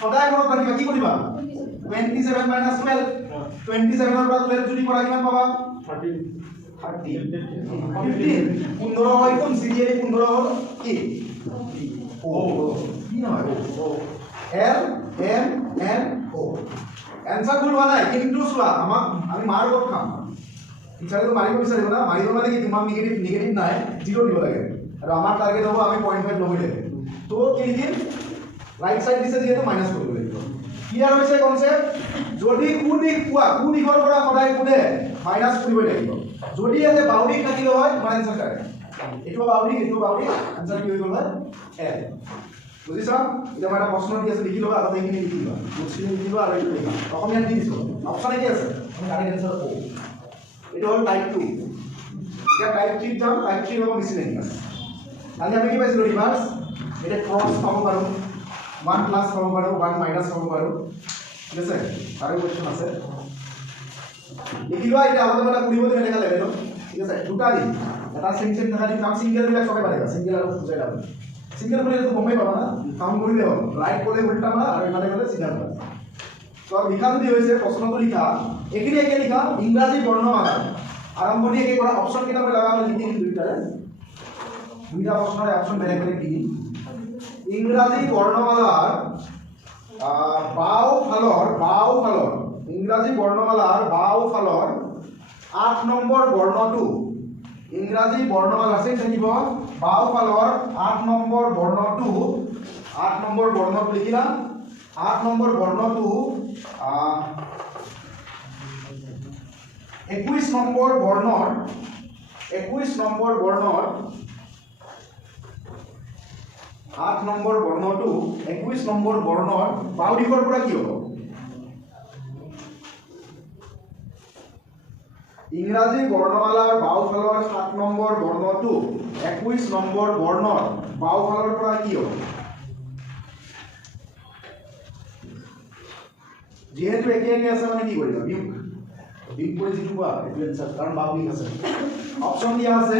সদায় মনত ৰাখিবা কি কৰিবা 27 - 12 27 ৰ পৰা 12 যদি কৰা কিমান পাবা 13 15 হয় কোন সিরিয়ালি 15 হল কি ও কি নহয় ও L M N O answer ভুল হোৱা নাই কিন্তু চোৱা আমাক আমি মাৰ ওপৰত খাম টিচাৰে তো মাৰিব বিচাৰিব না মাৰিব মানে কি তোমাক নিগেটিভ নাই 0 দিব লাগে আৰু আমাৰ টাৰ্গেট হ'ব আমি 0.5 ল'ব লাগে তো কি লিখিম ৰাইট সাইড দিছে যেহেতু মাইনাস কৰিব লাগিব ক্লিয়াৰ হৈছে কনসেপ্ট যদি কু দিশৰ পৰা সদায় কোনে মাইনাস কৰিব লাগিব যদি এতে বাউন্ডাৰী থাকিলে হয় তোমাৰ आंसर কাৰে এটো বাউন্ডাৰী आंसर কি হৈ গ'ল হয় এল বুজিছা এটা মানে প্ৰশ্ন দি আছে লিখি লবা আগতে এইখিনি লিখি লবা মুছলিম লিখি লবা আৰু এইটো লিখা অসমীয়াত দি দিছো অপচন কি আছে আমি কাৰেক্ট आंसर ও এটা হল টাইপ 2 এটা টাইপ 3 যাম টাইপ 3 হ'ব মিছিং নেকি কালি আমি কি পাইছিলো ৰিভাৰ্স এটা ক্ৰস পাব পাৰো 1 প্লাস পাব পাৰো 1 মাইনাস পাব পাৰো ঠিক আছে আৰু কোৱেশ্চন আছে লিখি লোৱা এটা আগতে মানে কৰিব দিলে দেখা লাগে ঠিক আছে দুটা দিন এটা সিঙ্গেল থাকা দিন কাম সিঙ্গেল বিলাক সবে পারেগা সিঙ্গেল আৰু বুজাই দাও সিঙ্গেল বলে তো গমে পাবা না কাউন্ট কৰিলে হ'ল ৰাইট বলে উল্টা মাৰা আৰু ইফালে গলে সিঙ্গেল মাৰা তো লিখা যদি হৈছে প্ৰশ্নটো লিখা এখিনি একে লিখা ইংৰাজী বৰ্ণমালা আৰম্ভণি একে কৰা অপচন কেইটা মই লগাম লিখি দিম দুইটা প্ৰশ্নৰ অপচন বেলেগ বেলেগ দি ইংৰাজী বৰ্ণমালাৰ বাওঁফালৰ ইংৰাজী বৰ্ণমালাৰ বাওঁফালৰ 8 নম্বৰ বৰ্ণটো ইংৰাজী বৰ্ণমালা আছে থাকিব বাওঁফালৰ 8 নম্বৰ বৰ্ণটো লিখিলা 8 নম্বৰ বৰ্ণটো 21 নম্বৰ বৰ্ণৰ 8 নম্বৰ বৰ্ণটো 21 নম্বৰ বৰ্ণৰ বাওঁ দিশৰ পৰা কি হ'ব ইংৰাজী বৰ্ণমালাৰ বাওঁফালৰ 7 নম্বৰ বৰ্ণটো 21 নম্বৰ বৰ্ণৰ বাওঁফালৰ পৰা কি হ'ব যেহেতু একে একে আছে মানে কি কৰিবা বিয়োগ কৰি যিটো পোৱা এইটো आंसर কাৰণ বাওঁ দিশ আছে অপচন দিয়া আছে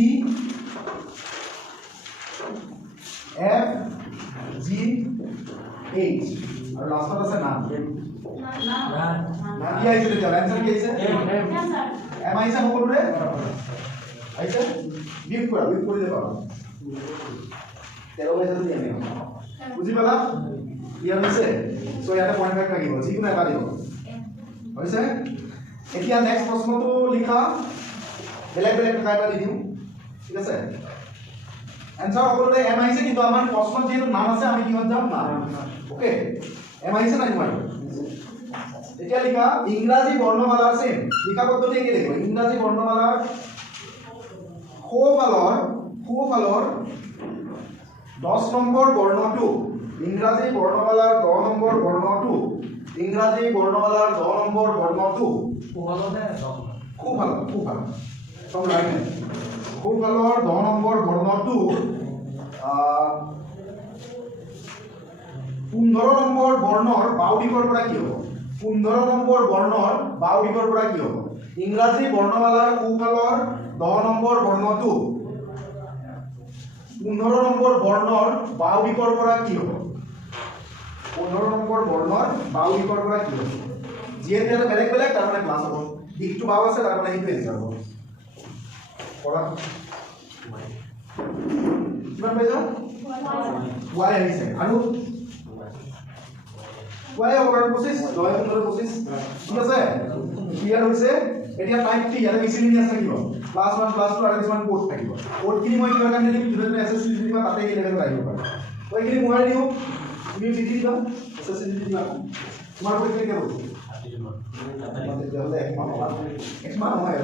ই এফ জি এইচ আৰু লাষ্টত আছে নাম না কি আইছে তেতিয়া आंसर কি আইছে এম আইছে সকলোৰে আইছে বিয়োগ কৰি দেবা 13 লৈছে তুমি আমি বুজি পালা ইয়াৰ হৈছে সো ইয়াতে 0.5 লাগিব যিকোনো এটা দিব হৈছে এতিয়া নেক্সট প্ৰশ্নটো লিখা বেলেগ বেলেগ টাইপৰ দি দিম ঠিক আছে आंसर সকলোৰে এম আইছে কিন্তু আমাৰ প্ৰশ্নত যেটো নাম আছে আমি কিহত যাম না ওকে এম আইছে না তোমাৰ এতিয়া লিখা ইংৰাজী বৰ্ণমালাৰ সেম লিখা পদ্ধতি কি লিখিব ইংৰাজী বৰ্ণমালাৰ সোঁফালৰ 10 নম্বৰ বৰ্ণটো ইংৰাজী বৰ্ণমালাৰ 10 নম্বৰ বৰ্ণটো ইংৰাজী বৰ্ণমালাৰ 10 নম্বৰ বৰ্ণটো সোঁফালৰ সব ৰাইট সোঁফালৰ 10 নম্বৰ বৰ্ণটো 15 নম্বৰ বৰ্ণৰ বাও দিশৰ পৰা কি হ'ব 15 নম্বৰ বৰ্ণৰ বাও দিশৰ পৰা কি হ'ব ইংৰাজী বৰ্ণমালাৰ সোঁফালৰ 10 নম্বৰ বৰ্ণটো 15 নম্বৰ বৰ্ণৰ বাও দিশৰ পৰা কি হ'ব 15 নম্বৰ বৰ্ণৰ বাও দিশৰ পৰা কি হ'ব যিহেতু এটা বেলেগ বেলেগ তাৰ মানে ক্লাছ হ'ব দিশটো বাও আছে তাৰ মানে সেইটো এনসাৰ হ'ব পঢ়া কিমান পাইছা ওয়াই আহিছে আৰু ওয়াই হ'ব কাৰণ 25 9 15 25 ঠিক আছে ক্লিয়াৰ হৈছে এতিয়া টাইপ 3 ইয়াতে মিসিলিনিয়াস থাকিব ক্লাস 1 ক্লাস 2 আৰু কিছুমান কোড থাকিব কোডখিনি মই কিবা কাৰণে দিম যদি এসএসসি দিবা তাতে কি লেভেল আহিব পাৰে ওইখিনি মই দিও তুমি দিদি দিবা এসএসসি দিবা তোমাৰ পৰীক্ষা কেতিয়া হ'ব একমাহ নহয়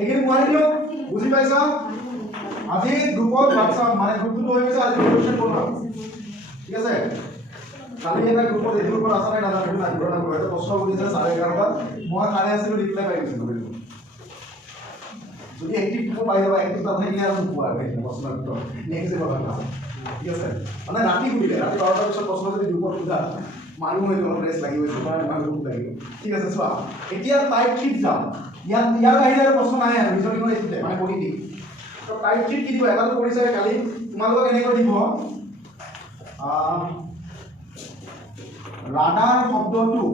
এইখিনি মই দিও বুজি পাইছা আজি গ্ৰুপত WhatsApp মানে গ্ৰুপটো হৈ গৈছে আজি কোৱেশ্চন বনোৱা ঠিক আছে কালি এটা গ্ৰুপত এই গ্ৰুপত আছা নাই নাজানো না ঘৰৰ নাম এটা প্ৰশ্ন কৰিছে 11:30 মই খালে আছিল ৰিপ্লাই পাই গৈছিল যদি এক্টিভ টু পাই যাবা এক্টিভ তাত নাই আৰু পোৱা ভাই প্ৰশ্নৰ উত্তৰ নেক্সট কথা না ঠিক আছে মানে ৰাতি কৰিলে ৰাতি 12টাৰ পিছত প্ৰশ্ন যদি গ্ৰুপত সোধা মানুহ হৈ অলপ ৰেষ্ট লাগিব তোমাৰ মানুহ লাগিব ঠিক আছে চোৱা এতিয়া টাইপ 3 যাম ইয়াৰ বাহিৰে প্ৰশ্ন নাই আৰু ৰিজনিং এছিলে মানে পলিটিক তো টাইপ 3 কি দিব এটাটো কৰিছে কালি তোমালোকক এনেকৈ দিব রাডার শব্দটো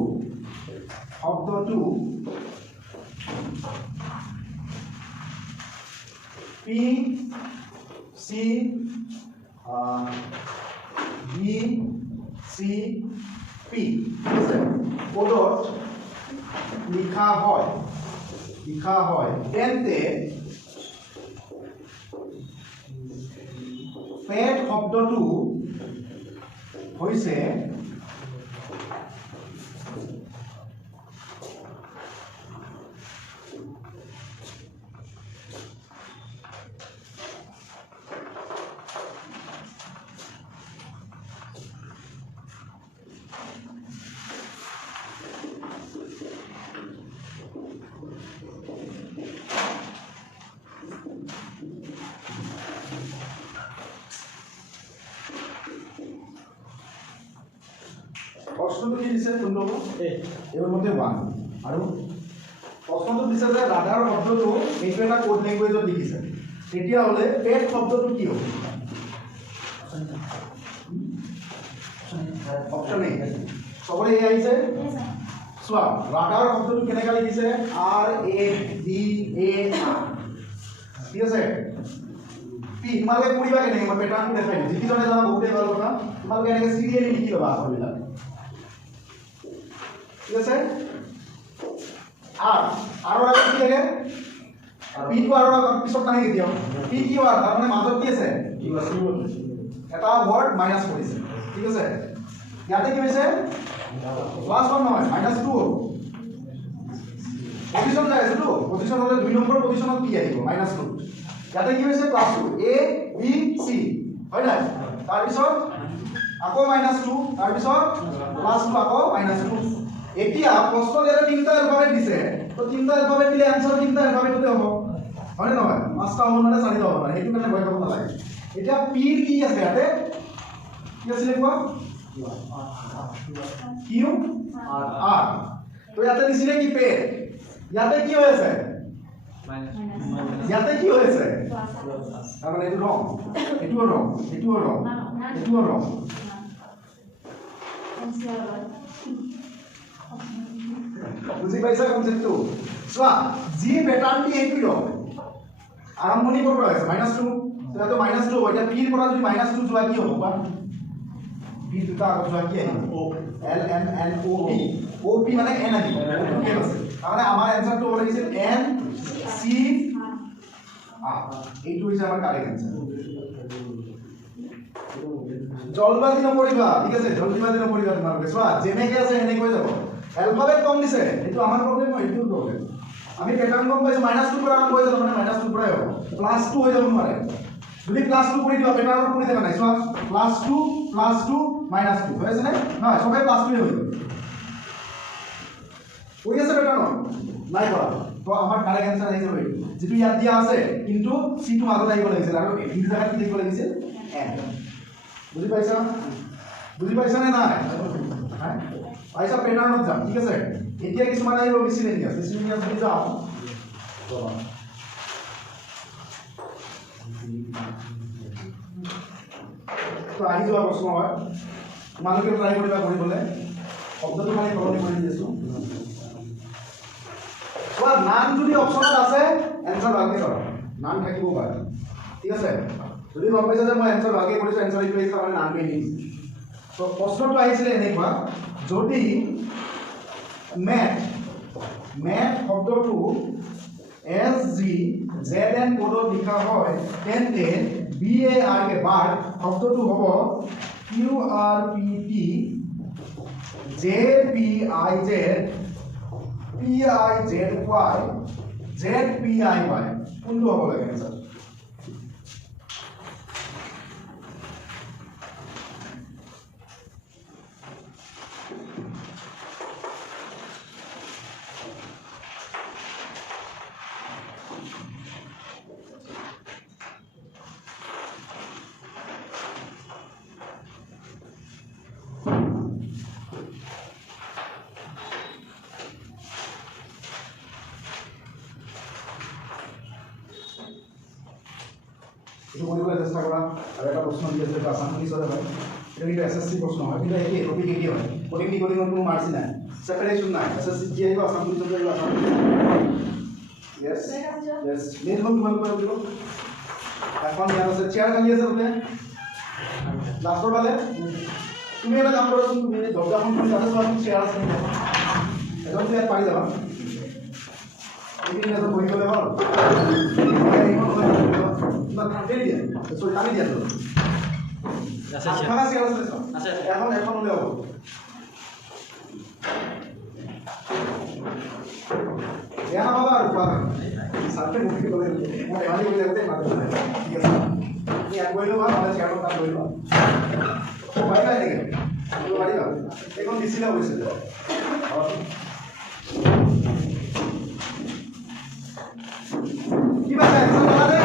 পি সি বি সি পি কোডত লিখা হয় তেন্তে পেট শব্দটো হৈছে প্রশ্নটো কি দিছে কোনটো এর মধ্যে 1 আৰু প্রশ্নটো দিছে যে রাডার শব্দটো এইটো এটা কোড ল্যাঙ্গুয়েজত লিখিছে তেতিয়া হলে পেট শব্দটো কি হ'ব অপশন এ সবৰে এই আহিছে সোৱা রাডার শব্দটো কেনেকৈ লিখিছে R A D A R ঠিক আছে পি তোমালোকে কৰিবা কেনেকৈ মই পেটাৰ্নটো দেখাই দিম যিকিজনে জানা বহুতে ভাল কথা তোমালোকে এনেকৈ সিৰিয়ালি লিখি লবা আখৰবিলাক ঠিক আছে আর আগত কি লাগে পি তো আর পিছত নাহে কেতিয়াও পি কি আর তার মানে মাজত কি আছে এটা ওয়ার্ড মাইনাস কৰিছে ঠিক আছে ইয়াতে কি হৈছে প্লাস 1 নহয় মাইনাস 2 পজিশন যায় আছে তো পজিশন হলে 2 নম্বৰ পজিশনত কি আহিব মাইনাস 2 ইয়াতে কি হৈছে প্লাস 2 এ বি সি হয় না তাৰ পিছত আকৌ মাইনাস 2 তাৰ পিছত প্লাস 2 আকৌ মাইনাস 2 এতিয়া প্রশ্ন যেটা তিনটা অ্যালফাবেট দিছে তো তিনটা অ্যালফাবেট দিলে आंसर তিনটা অ্যালফাবেটতে হ'ব হয় না নহয় পাঁচটা হ'ব না চাৰিটা হ'ব না হেতু কাৰণে ভয় খাব নালাগে এতিয়া পি কি আছে ইয়াতে কি আছে লিখবা কিউ আর তো ইয়াতে দিছিলে কি পে ইয়াতে কি হৈ আছে মাইনাস ইয়াতে কি হৈ আছে তাৰ মানে এটো ৰং বুঝি পাইছা কনসেপ্টটো চোৱা জি প্যাটাৰ্নটি এইটো ল আৰম্ভণি কৰিব আছে -2 তো এটা -2 হয় এতিয়া পিৰ পৰা যদি -2 যোৱা কি হ'ব বা পি দুটা আগত যোৱা কি আহিব ও L M N O P মানে এন আহিব ঠিক আছে মানে আমাৰ এনসাৰটো হ'ব লাগিছিল এন সি আ এইটো হৈছে আমাৰ কাৰেক্ট এনসাৰ জলবাজি নপৰিবা ঠিক আছে জলবাজি নপৰিবা তোমালোকে চোৱা যেনেকৈ আছে এনেকৈ যাব এলফাবেট কম দিছে এইটো আমাৰ প্ৰবলেম নহয় এইটো প্ৰবলেম আমি প্যাটাৰ্ন কম পাইছো -2 পৰা আৰম্ভ হৈ যাব মানে -2 পৰাই হ'ব +2 হৈ যাব নোৱাৰে যদি +2 কৰি দিবা প্যাটাৰ্নত কৰি দেবা নাই চোৱা +2 +2 -2 হৈ আছে নে নহয় সবে +2 হৈ গ'ল কৰি আছে প্যাটাৰ্নত নাই কৰা তো আমাৰ কারেক্ট आंसर আহি যাব এইটো যেটো ইয়াত দিয়া আছে কিন্তু সি টো মাজত আহিব লাগিছিল আৰু এই জায়গাত কি লিখিব লাগিছিল এন বুজি পাইছা নে নাই হ্যাঁ পাইছা প্যাটাৰ্নত যাম ঠিক আছে এতিয়া কিছুমান আহিব মিসিলেনিয়াস যদি যাও তো আহি যোৱা প্ৰশ্ন হয় তোমালোকে ট্ৰাই কৰিবা কৰিবলৈ শব্দটো মানে সলনি কৰি দিছো তো নাম যদি অপচনত আছে এনসাৰ ভালকে কৰা নাম থাকিব পাৰে ঠিক আছে যদি গম পাইছা যে মই এনসাৰ ভালকে কৰিছো এনসাৰ ইটো আহিছে মানে নামটো নিছে তো প্ৰশ্নটো আহিছিলে এনেকুৱা যদি ম্যাথ শব্দটো এস জি জেড এন কোডত লিখা হয় তেন্তে বি এ আর কে বার শব্দটো হ'ব Q R P T J P আই জেড পি আই জেড ওয়াই জেড পি আই ওয়াই কোনটো হ'ব লাগে স্যার itu কৰিবলৈ চেষ্টা কৰা আৰু এটা প্ৰশ্ন দি আছে আসাম পুলিচৰ হয় এটা কিন্তু এসএসসি প্ৰশ্ন হয় কিন্তু একে টপিক একে হয় কোডিং ডিকোডিংৰ কোনো মাৰ্কস নাই সেপাৰেশন নাই এসএসসি কি আহিব আসাম পুলিচৰ আহিব আসাম यस নেট হল তোমালোকৰ দিব এখন ইয়াত আছে চেয়াৰ খালি আছে বোলে লাষ্টৰ ফালে তুমি এটা কাম কৰাচোন তুমি দৰজাখন খুলি তাতে চোৱা চেয়াৰ আছে এখন চেয়াৰ পাৰি যাবা ini ada poin ke level. Nah, kan dia. So, kami dia tu. Mana sih harus tu? এখন level. Ya, apa apa? Sampai mungkin kalau mau lewat ini boleh betul macam mana? Iya. Ini aku itu apa? Ada siapa tak boleh lah. Oh, baiklah ini. Kalau ada apa? Ekon di sini apa sih? কি বাজে একজন বলালে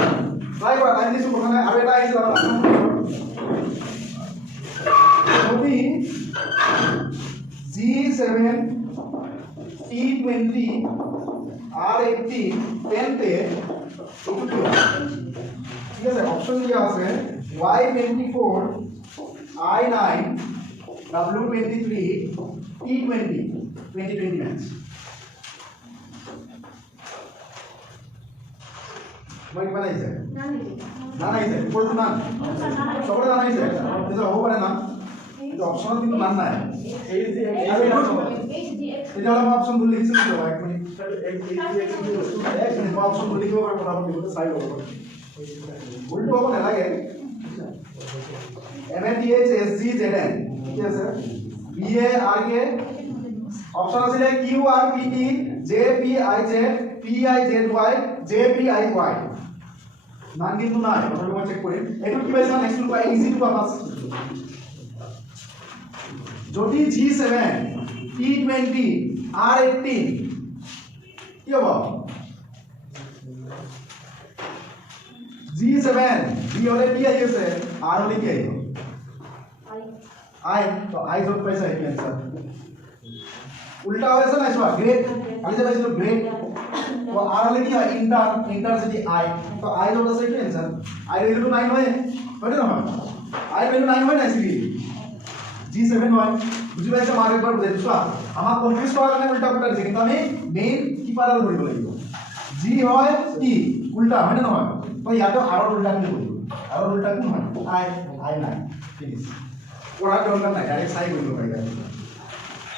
try কৰা time দিছো কথা নাই আৰু এটা আহিছে আমাৰ যদি G7 T20 R80 তেন্তে এইটো কি ঠিক আছে অপচন দিয়া আছে Y24 I9 W23 T20 2020 match মই কি বনাইছে না নাইছে উপৰটো না সবৰে না নাইছে এটা হ'ব পাৰে না এটা অপচন কিন্তু না নাই এই যে এটা হলো অপচন বুলি লিখিছো তো এক মিনিট এক মিনিট অপচন বুলি লিখিব পাৰো কথা বলতে চাই লব উল্টো হ'ব নালাগে MNTHSGZN ঠিক আছে BARK অপচন আছে QRPT JPIZ PIZY JPIY নাম কিন্তু নাই কথাটো মই চেক কৰিম এইটো কি পাইছা নেক্সট টু পাই ইজি টু পাবা যদি G7 T20 R18 কি হ'ব G7 B হলে কি আহি আছে R হলে কি আহিব I তো I যত পাইছা এই आंसर উল্টা হৈছে না চোৱা গ্রেড আমি যে পাইছিলো গ্রেড তো R হলে কি হয় ইন্টারসিটি I তো I যত আছে কি आंसर I ভ্যালু 9 হয় হয় না I ভ্যালু 9 হয় না সিলি G7 হয় বুঝি পাইছা মার একবার বুঝাই দিছো আমাক কনফিউজ করার কারণে উল্টা উল্টা দিছে কিন্তু আমি মেইন কি পারাল ধরিব লাগিব G হয় কি উল্টা হয় না নহয় তো ইয়াতে R উল্টা কি কৰিব R উল্টা কোন হয় I নাই ফিনিশ পড়া দৰকাৰ নাই ডাইৰেক্ট সাই কৰিব পাৰিবা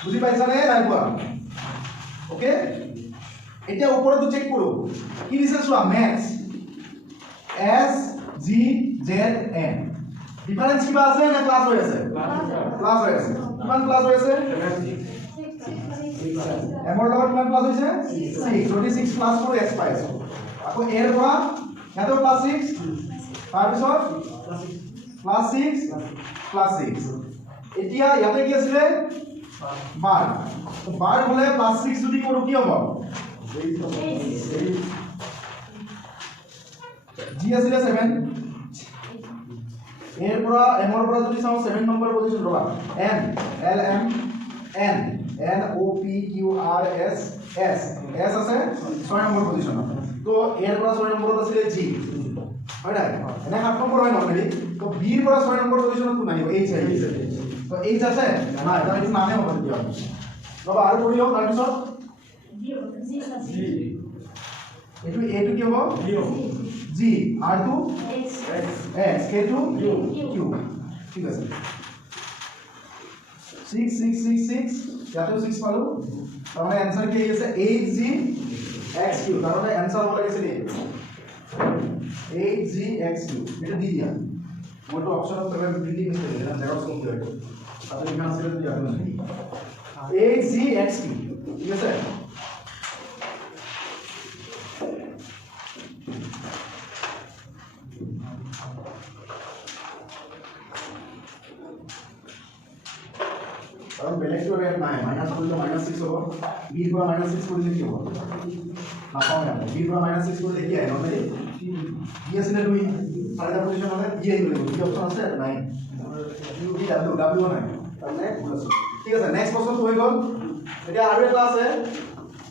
বুঝি পাইছা নে নাই কোৱা ওকে এতিয়া ওপৰটো চেক কৰো কি দিছে চোৱা maths S G Z N difference কিবা আছে না প্লাস হৈ আছে প্লাস হৈ আছে কিমান প্লাস হৈ আছে এমৰ লগত কিমান প্লাস হৈছে 6 যদি 6 প্লাস কৰি x পাই আছে আকৌ এৰ পৰা ইয়াতো প্লাস 6 তাৰ পিছত প্লাস 6 প্লাস 6 এতিয়া ইয়াতে কি আছিল বাৰ বাৰ হলে প্লাস 6 যদি কৰো কি হ'ব জি আছিল 7 এৰ পৰা এমৰ পৰা যদি চাও 7 নম্বৰ পজিশন ৰবা n l m n n o p q r s s s আছে 6 নম্বৰ পজিশন তো এৰ পৰা 6 নম্বৰত আছিল g হয় না এনে 7 নম্বৰ হয় নৰমালি তো b ৰ পৰা 6 নম্বৰ পজিশনত কোন আহিব h আহিছে তো h আছে না এটা এইটো নামে হ'ব দিয়া ৰবা আৰু কৰি লও তাৰ পিছত এইটো এইটো কি হ'ব g r2 x k2 q ঠিক আছে 6 6 6 6 ইয়াতো 6 পালো তাহলে आंसर কি আছে 8g x3 তাহলে आंसर হলো গেছে 8g x3 এটা দি দিয়া মোটো অপশন অফ তবে প্রিন্টিং মিস্টেক এটা জেরক্স করতে হবে তাহলে এখানে আসলে দিয়া হবে 8g x3 ঠিক আছে কারণ বেলেগ তো রেট নাই মাইনাস করলে -6 হবে b এর পুরো -6 করলে কি হবে না পাওয়া যাবে b এর পুরো -6 করলে কি হয় নরমালি b আসলে 2 সাড়ে পজিশন হলে b এর হলো কি অপশন আছে নাই u d w নাই তাহলে ঠিক আছে নেক্সট প্রশ্ন হই গল এটা আৰু এটা আছে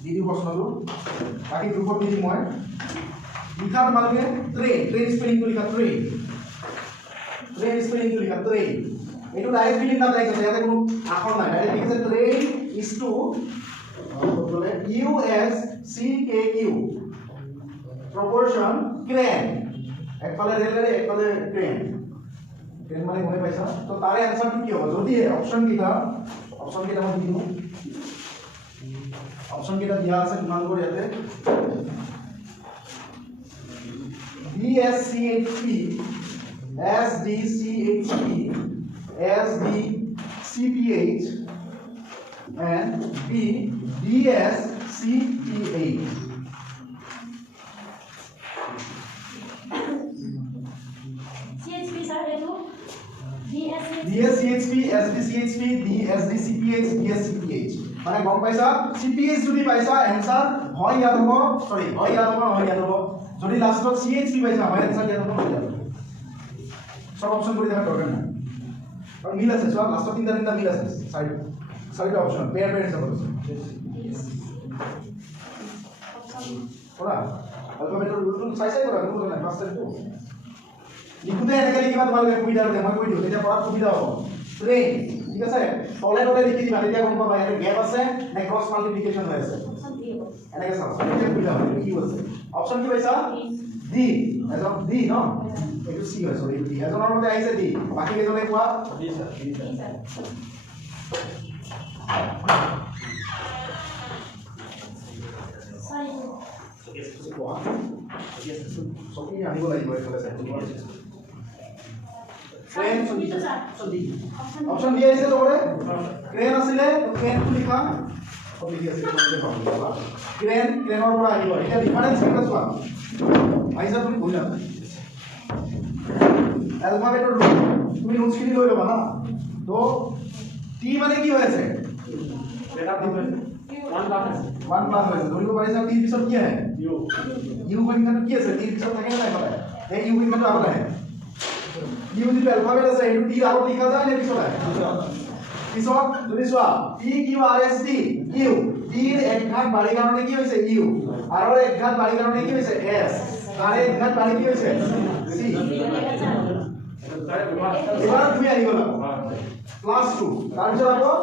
দিদি প্রশ্নটো বাকি গ্রুপত দিদি মই লিখা তোমালোকে ট্রেন স্পেলিংটো লিখা ট্রেন স্পেলিংটো লিখা ট্রেন এইটো ডাইরেক্ট ফিলিং না লাইক আছে ইয়াতে কোনো আখৰ নাই ডাইরেক্ট লিখছে ট্রেন ইজ টু বলে u s c k q proportion crane একফালে রেলগাড়ি একফালে ট্রেন ট্রেন মানে গমে পাইছা তো তাৰে आंसरটো কি হ'ব যদি অপচন কেইটা মই দিও অপচন কেইটা দিয়া আছে তোমালোকৰ ইয়াতে BSCHP SDCHP SDCPH and BDSCPH CHP sir etu DSCHP SDCHP DSDCPH DSCPH মানে গম পাইছা CPH যদি পাইছা आंसर হয় ইয়াত হ'ব সরি হয় ইয়াত হ'ব যদি লাস্টত CHP পাইছা হয় आंसर ইয়াত হ'ব সব অপশন কৰি দেখা দৰকাৰ নাই আৰু মিল আছে সব লাস্টত তিনটা মিল আছে চাৰিটা অপশন পেয়াৰ হিচাপত আছে কৰা অলপমেটৰ ৰুলটো চাই কৰা কোনো নাই ফাৰ্ষ্ট টাইমটো লিখোতে এনেকৈ লিখিবা তোমালোকে সুবিধা হ'ব মই কৈ দিওঁ তেতিয়া পঢ়াত সুবিধা হ'ব ট্রেন ঠিক আছে তলে লিখি দিবা তেতিয়া গম পাবা ইয়াতে গ্যাপ আছে নে ক্রস মাল্টিপ্লিকেশন হৈ আছে এনেকৈ চাও তেতিয়া সুবিধা হ'ব কি হৈছে অপশন কি পাইছা ডি এজন ডি ন এইটো সি হয় সৰি ডি এজনৰ মতে আহিছে ডি বাকি কেজনে কোৱা ডি স্যাৰ সকি আনিব লাগিব এইফালে চাইটো ট্রেন অপশন দিয়ে আছে তোরে ট্রেন আসলে ট্রেন টু লিখা কপি দিয়ে আছে তোমাদের ভাববা ট্ৰেনৰ পৰা আহিব এটা ডিফাৰেন্স কি আছে আইছা তুমি কইলা অ্যালফাবেটৰ রুল তুমি নোটস খিনি লৈ লবা না তো টি মানে কি হৈ আছে এটা দি হৈছে 1 প্লাস হৈছে ধৰিব পাৰিছা টি পিছত কি আহে ইউ সংখ্যাটো কি আছে টি পিছত থাকে না নাই এই ইউ সংখ্যাটো আগত আহে ইউ যদি অ্যালফাবেট আছে এটো টি আগত লিখা যায় নে পিছত আহে পিছত তুমি চোৱা T Q R S T U T এর এক ঘাত বাড়ি কারণে কি হইছে ইউ আর এর এক ঘাত বাড়ি কারণে কি হইছে এস আর এক ঘাত বাড়ি কি হইছে সি এবার তুমি আহি গলা প্লাস 2 তার পিছত আকৌ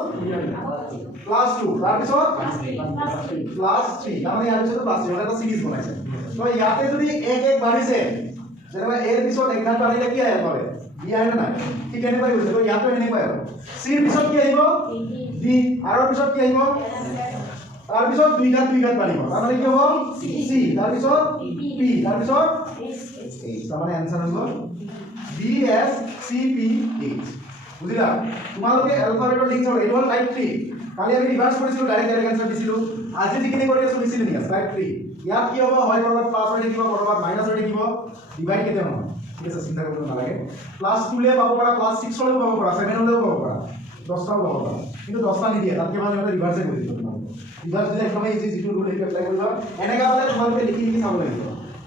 প্লাস 2 তার পিছত প্লাস 3 মানে ইয়াৰ পিছত প্লাস 3 এটা সিরিজ বনাইছে তো ইয়াতে যদি এক এক বাঢ়িছে যেনেবা এর পিছত এক ঘাত বাঢ়িলে কি আহে পাবে বি আহে না ঠিক এনেকৈ হৈছে তো ইয়াতো এনেকৈ আৰু সি এৰ পিছত কি আহিব ডি আৰ এৰ পিছত কি আহিব তাৰ পিছত দুই ঘাত বাঢ়িব তাৰ মানে কি হ'ব সি তাৰ পিছত পি তাৰ পিছত তাৰমানে এনসাৰ হ'ব BSCP8 বুজিলা তোমালোকে এলফাবেটৰ লিংক চাও এইটো হ'ল টাইপ 3 কালি আমি ৰিভাৰ্স কৰিছিলো ডাইৰেক্ট এনসাৰ দিছিলো আজি যিখিনি কৰি আছো দিছিলো নি টাইপ 3 ইয়াত কি হ'ব হয় কৰবাত প্লাস হৈ থাকিব কৰবাত মাইনাস হৈ থাকিব ডিভাইড কেতে নহয় ঠিক আছে চিন্তা কৰিব নালাগে প্লাস 2 লে পাব পাৰা প্লাস 6 লৈও পাব পাৰা 7 লৈও পাব পাৰা 10টা পাব পাৰা কিন্তু 10টা নিদিয়ে তাতকে ভাল এটা ৰিভাৰ্সে কৰি দিছো তোমালোকে ৰিভাৰ্স দিলে একদম ইজি যিটো ৰুল সেইটো এপ্লাই কৰিবা এনেকা হলে তোমালোকে লিখি লিখি চাব লাগিব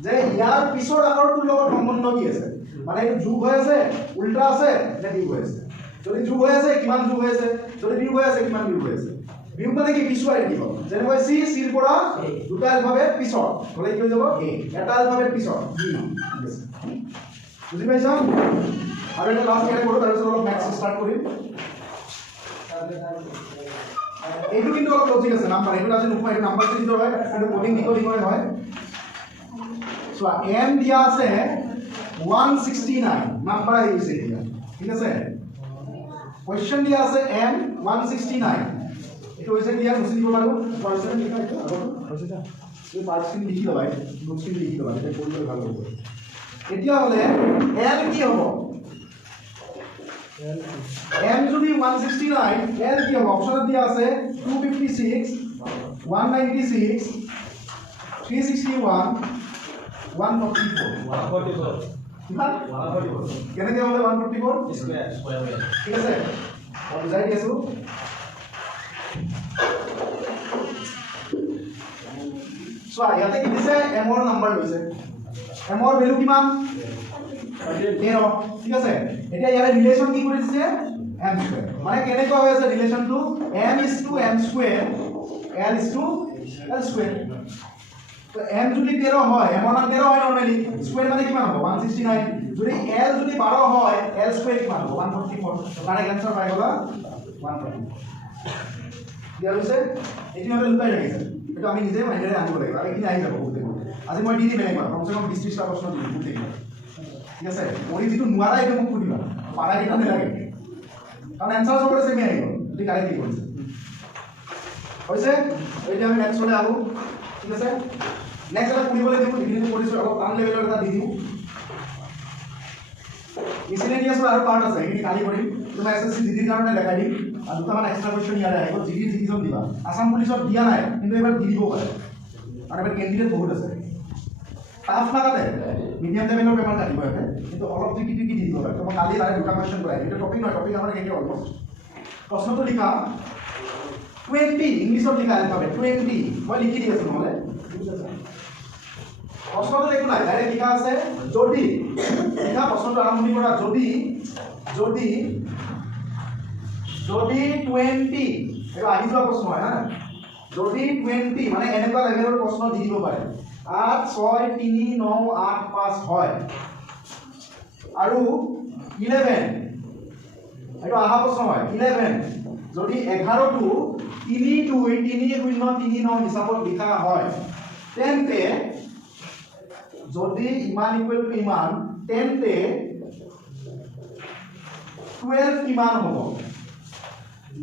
যে ইয়াৰ পিছৰ আখৰটোৰ লগত সম্বন্ধ কি আছে মানে এইটো যোগ হৈ আছে উল্টা আছে নে বিয়োগ হৈ আছে যদি যোগ হৈ আছে কিমান যোগ হৈ আছে যদি বিয়োগ হৈ আছে কিমান বিয়োগ হৈ আছে বিয়োগ মানে কি পিছুৱাই দিব যেনেকৈ সি সিৰ পৰা দুটা এলফাবেট পিছৰ হলে কি হৈ যাব এ এটা এলফাবেট পিছৰ বি বুজি পাইছা আৰু এটা লাষ্ট কেনে কৰো তাৰপিছত অলপ ম্যাথছ ষ্টাৰ্ট কৰিম এইটো কিন্তু অলপ লজিক আছে নাম্বাৰ এইটো আছে নোপোৱা এইটো নাম্বাৰ চিৰিজৰ হয় আৰু কোডিং ডিকোডিং হয় সো এম দিয়া আছে 169 নাম্বাৰ আহিছে দিয়া ঠিক আছে কোৱেশ্চন দিয়া আছে এম 169 এটো হৈছে দিয়া মুছি দিব পাৰো কোৱেশ্চন লিখা আছে আগত হৈছে যা এই পাৰ্টখিনি লিখি লবা নোটছখিনি লিখি লবা এটা পঢ়িলে ভাল হ'ব এতিয়া হলে এল কি হ'ব এম যদি 169 এল কি হ'ব অপচনত দিয়া আছে 256 196 361 144 কেনেকে হলে 144 স্কয়ার ঠিক আছে বুজাই দি আছো সো ইয়াতে কি দিছে m ৰ নাম্বাৰ লৈছে m ৰ ভ্যালু কিমান 13 ঠিক আছে এতিয়া ইয়াৰে ৰিলেশন কি কৰি দিছে m স্কয়াৰ মানে কেনেকৈ হৈ আছে ৰিলেশনটো m is to m square l is to l square তো m যদি 13 হয় m ৰ মান 13 হয় নরমালি স্কয়ার মানে কিমান হ'ব 169 যদি l যদি 12 হয় l স্কয়ার কিমান হ'ব 144 তো কারেক্ট आंसर পাই গলা 144 ক্লিয়াৰ হৈছে এটি হলে লুকাই ৰাখিছে এটা আমি নিজে মাইন্ডৰে আনিব লাগিব আৰু এখিনি আহি যাব বুঝতে আজি মই দি দিম একবাৰ কমসে কম 20 টা প্ৰশ্ন দিম বুঝতে ঠিক আছে পৰি যিটো নোৱাৰা এইটো মোক সুধিবা পাৰা কিটা নালাগে কাৰণ आंसर সবৰে সেমি আহিব যদি কাৰেক্ট কি কৰিছে হৈছে এতিয়া আমি নেক্সটলে আহো ঠিক আছে নেক্সট এটা পঢ়িবলৈ দিব ডিগ্ৰীটো পঢ়িছো অলপ টান লেভেলৰ এটা দি দিও মিসেলেনিয়াছৰ আৰু পাৰ্ট আছে এইখিনি কালি কৰিম তোমাৰ এসএসসি জিডিৰ কাৰণে দেখাই দিম আৰু দুটামান এক্সট্ৰা কোৱেশ্চন ইয়াৰে আহিব জিডি জিকিজন দিবা আসাম পুলিচত দিয়া নাই কিন্তু এবাৰ দি দিব পাৰে আৰু এবাৰ কেণ্ডিডেট বহুত আছে টাফ লাগাতে মিডিয়াম লেভেলৰ পেপাৰ কাটিব ইয়াতে কিন্তু অলপ টিকি টিকি দি দিব পাৰে তো মই কালি তাৰে দুটা কোৱেশ্চন কৰাই এটা টপিক নহয় টপিক আমাৰ একে অলমোষ্ট প্ৰশ্নটো লিখা 20 ইংলিছত লিখা এলফাবেট 20 মই লিখি দি আছো নহলে প্ৰশ্নটো দেখো নাই ডাইৰেক্ট লিখা আছে যদি লিখা প্ৰশ্নটো আৰম্ভণি কৰা যদি 20 এটা আহি যোৱা প্ৰশ্ন হয় না যদি 20 মানে এনেকুৱা লেভেলৰ প্ৰশ্ন দি দিব পাৰে 8 6 3 9 8 5 হয় আৰু 11 এটা আহা প্ৰশ্ন হয় 11 যদি 11 টো 3 2 3 0 3 9 হিচাপত লিখা হয় তেন্তে যদি ইমান ইকুৱেল টু ইমান তেন্তে 12 কিমান হ'ব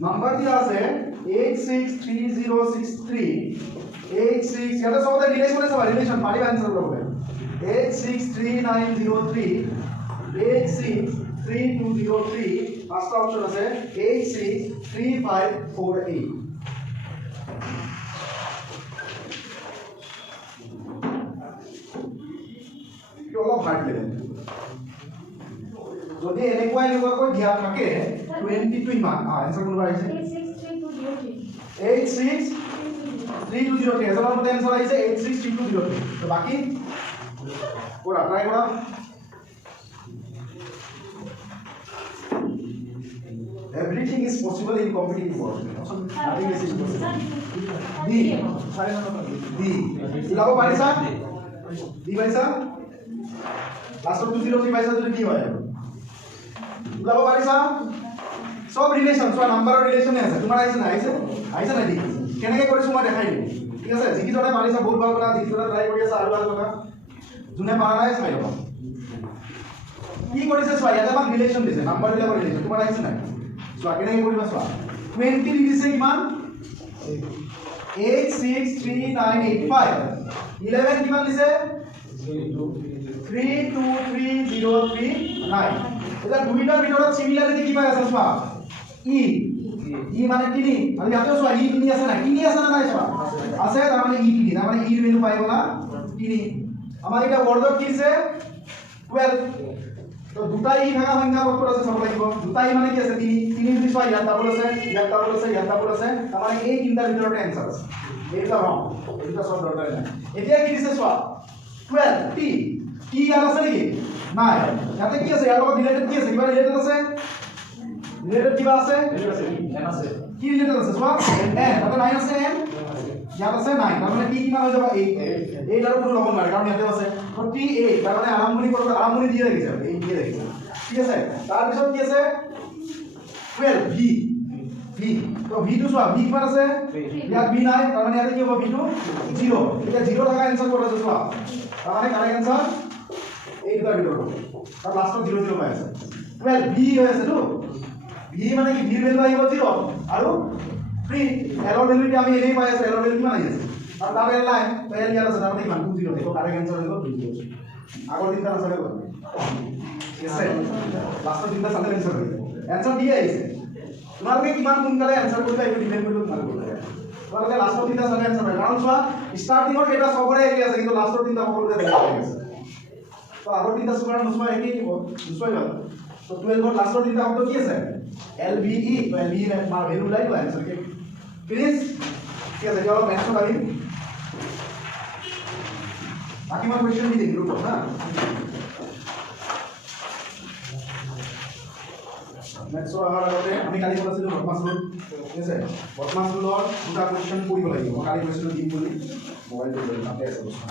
নাম্বার দিয়া আছে 863063 86 ইয়াতে সবতে রিলেশন আছে রিলেশন পারি आंसर লবে 863903 863203 পাঁচটা অপশন আছে 863548 অলপ হার্ড লেভেল যদি এনেকুৱা কৈ দিয়া থাকে 20 টু ইমান आंसर কোনবা আহিছে 863203 এজনৰ মতে आंसर আহিছে 863203 তো বাকি কৰা ট্ৰাই কৰা everything is possible in competitive world nothing is impossible d লাভ পাৰিছা দি পাৰিছা লাষ্টত 203 পাইছা যদি কি হয় লাভ পাৰিছা সব ৰিলেশন সব নাম্বাৰৰ ৰিলেশনে আছে তোমাৰ আহিছে না দি কেনেকৈ কৰিছো মই দেখাই দিম ঠিক আছে যিকি জনে পাৰিছা বহুত ভাল কথা যিকি জনে ট্ৰাই কৰি আছে আৰু ভাল কথা যোনে পাৰা নাই চাই লবা কি কৰিছে চোৱা ইয়াতে আমাক ৰিলেশন দিছে নাম্বাৰ বিলাকৰ ৰিলেশন তোমাৰ আহিছে না চোৱা কেনেকৈ কৰিবা চোৱা 20 দিছে কিমান 863985 11 কিমান দিছে 3 0 3 9 এটা দুইটাৰ ভিতৰত সিমিলাৰিটি কি পাই আছে চোৱা ই মানে তিনি আৰু ইয়াতে চোৱা ই তিনি আছে না নাই চোৱা আছে তাৰ মানে ই তিনি তাৰ মানে ই ভ্যালু পাই গলা তিনি আমাৰ এটা ওয়ার্ডত কি আছে 12 তো দুটা ই থাকা সংখ্যা কত আছে চাব লাগিব দুটা ই মানে কি আছে তিনি তিনি যদি চোৱা ইয়াত ডাবল আছে ইয়াত ডাবল আছে ইয়াত ডাবল আছে তাৰ মানে এই তিনটা ভিতৰতে আনসাৰ আছে এইটা ৰং এইটা সব দৰকাৰ নাই এতিয়া কি দিছে চোৱা 12 টি কি ইয়াত আছে নেকি নাই ইয়াতে কি আছে ইয়াৰ লগত ৰিলেটেড কি আছে কিবা ৰিলেটেড আছে ৰিলেটেড কিবা আছে এন আছে কি ৰিলেটেড আছে চোৱা এন তাতে 9 আছে এন ইয়াত আছে 9 তাৰ মানে টি কিমান হৈ যাব 8 8 আৰু কোনো লব নোৱাৰে কাৰণ ইয়াতে আছে তো টি 8 তাৰ মানে আৰম্ভণি দিয়ে ৰাখিছে এই দিয়ে ৰাখিছে ঠিক আছে তাৰ পিছত কি আছে 12 ভি ভি তো ভি টো চোৱা ভি কিমান আছে ইয়াত ভি নাই তাৰ মানে ইয়াতে কি হ'ব ভি টো 0 এতিয়া 0 থাকা आंसर ক'ত আছে চোৱা তাৰ মানে কাৰেক্ট आंसर এই দুটা ভিতৰত তাৰ লাষ্টত 0 0 পাই আছে 12 ভি হৈ আছে তো ভি মানে কি ভি ভ্যালু আহিব 0 আৰু 3 এলৰ ভ্যালু কি আমি এনেই পাই আছে এলৰ ভ্যালু কিমান আহি আছে আৰু তাৰ এল নাই তো এল ইয়াত আছে তাৰ মানে কিমান 2 0 দেখো কাৰেক্ট आंसर হৈ গ'ল 2 0 আগৰ তিনটা আনসাৰ হৈ গ'ল ঠিক আছে লাষ্টত তিনটা চালে आंसर হৈ গ'ল आंसर দিয়ে আহিছে তোমালোকে কিমান সোনকালে आंसर কৰিবা এইটো ডিপেন্ড কৰিব তোমালোকে লাষ্টৰ তিনটা চালে आंसर হয় কাৰণ চোৱা ষ্টাৰ্টিংৰ এটা সবৰে একে আছে কিন্তু লাষ্টৰ তিনটা সকলোৰে বেলেগ আছে তো আগৰ তিনটা সুপাৰ নোচোৱা একেই দিব নিশ্চয় ভাল তো 12 ৰ লাষ্টৰ তিনটা শব্দ কি আছে LVE তো LVE মাৰ ভ্যালু লাই তো आंसर কে ফিনিশ ঠিক আছে এতিয়া অলপ নেক্সট আহিম বাকি মই কোৱেশ্চন দি দিম গ্ৰুপত না নেক্সট আহাৰ আগতে আমি কালি কৈছিলো বদমাছ ৰুল ঠিক আছে বদমাছ ৰুলৰ দুটা কোৱেশ্চন কৰিব লাগিব মই কালি কোৱেশ্চন দিম বুলি মোবাইলটো লৈ তাতে আছে বস্তু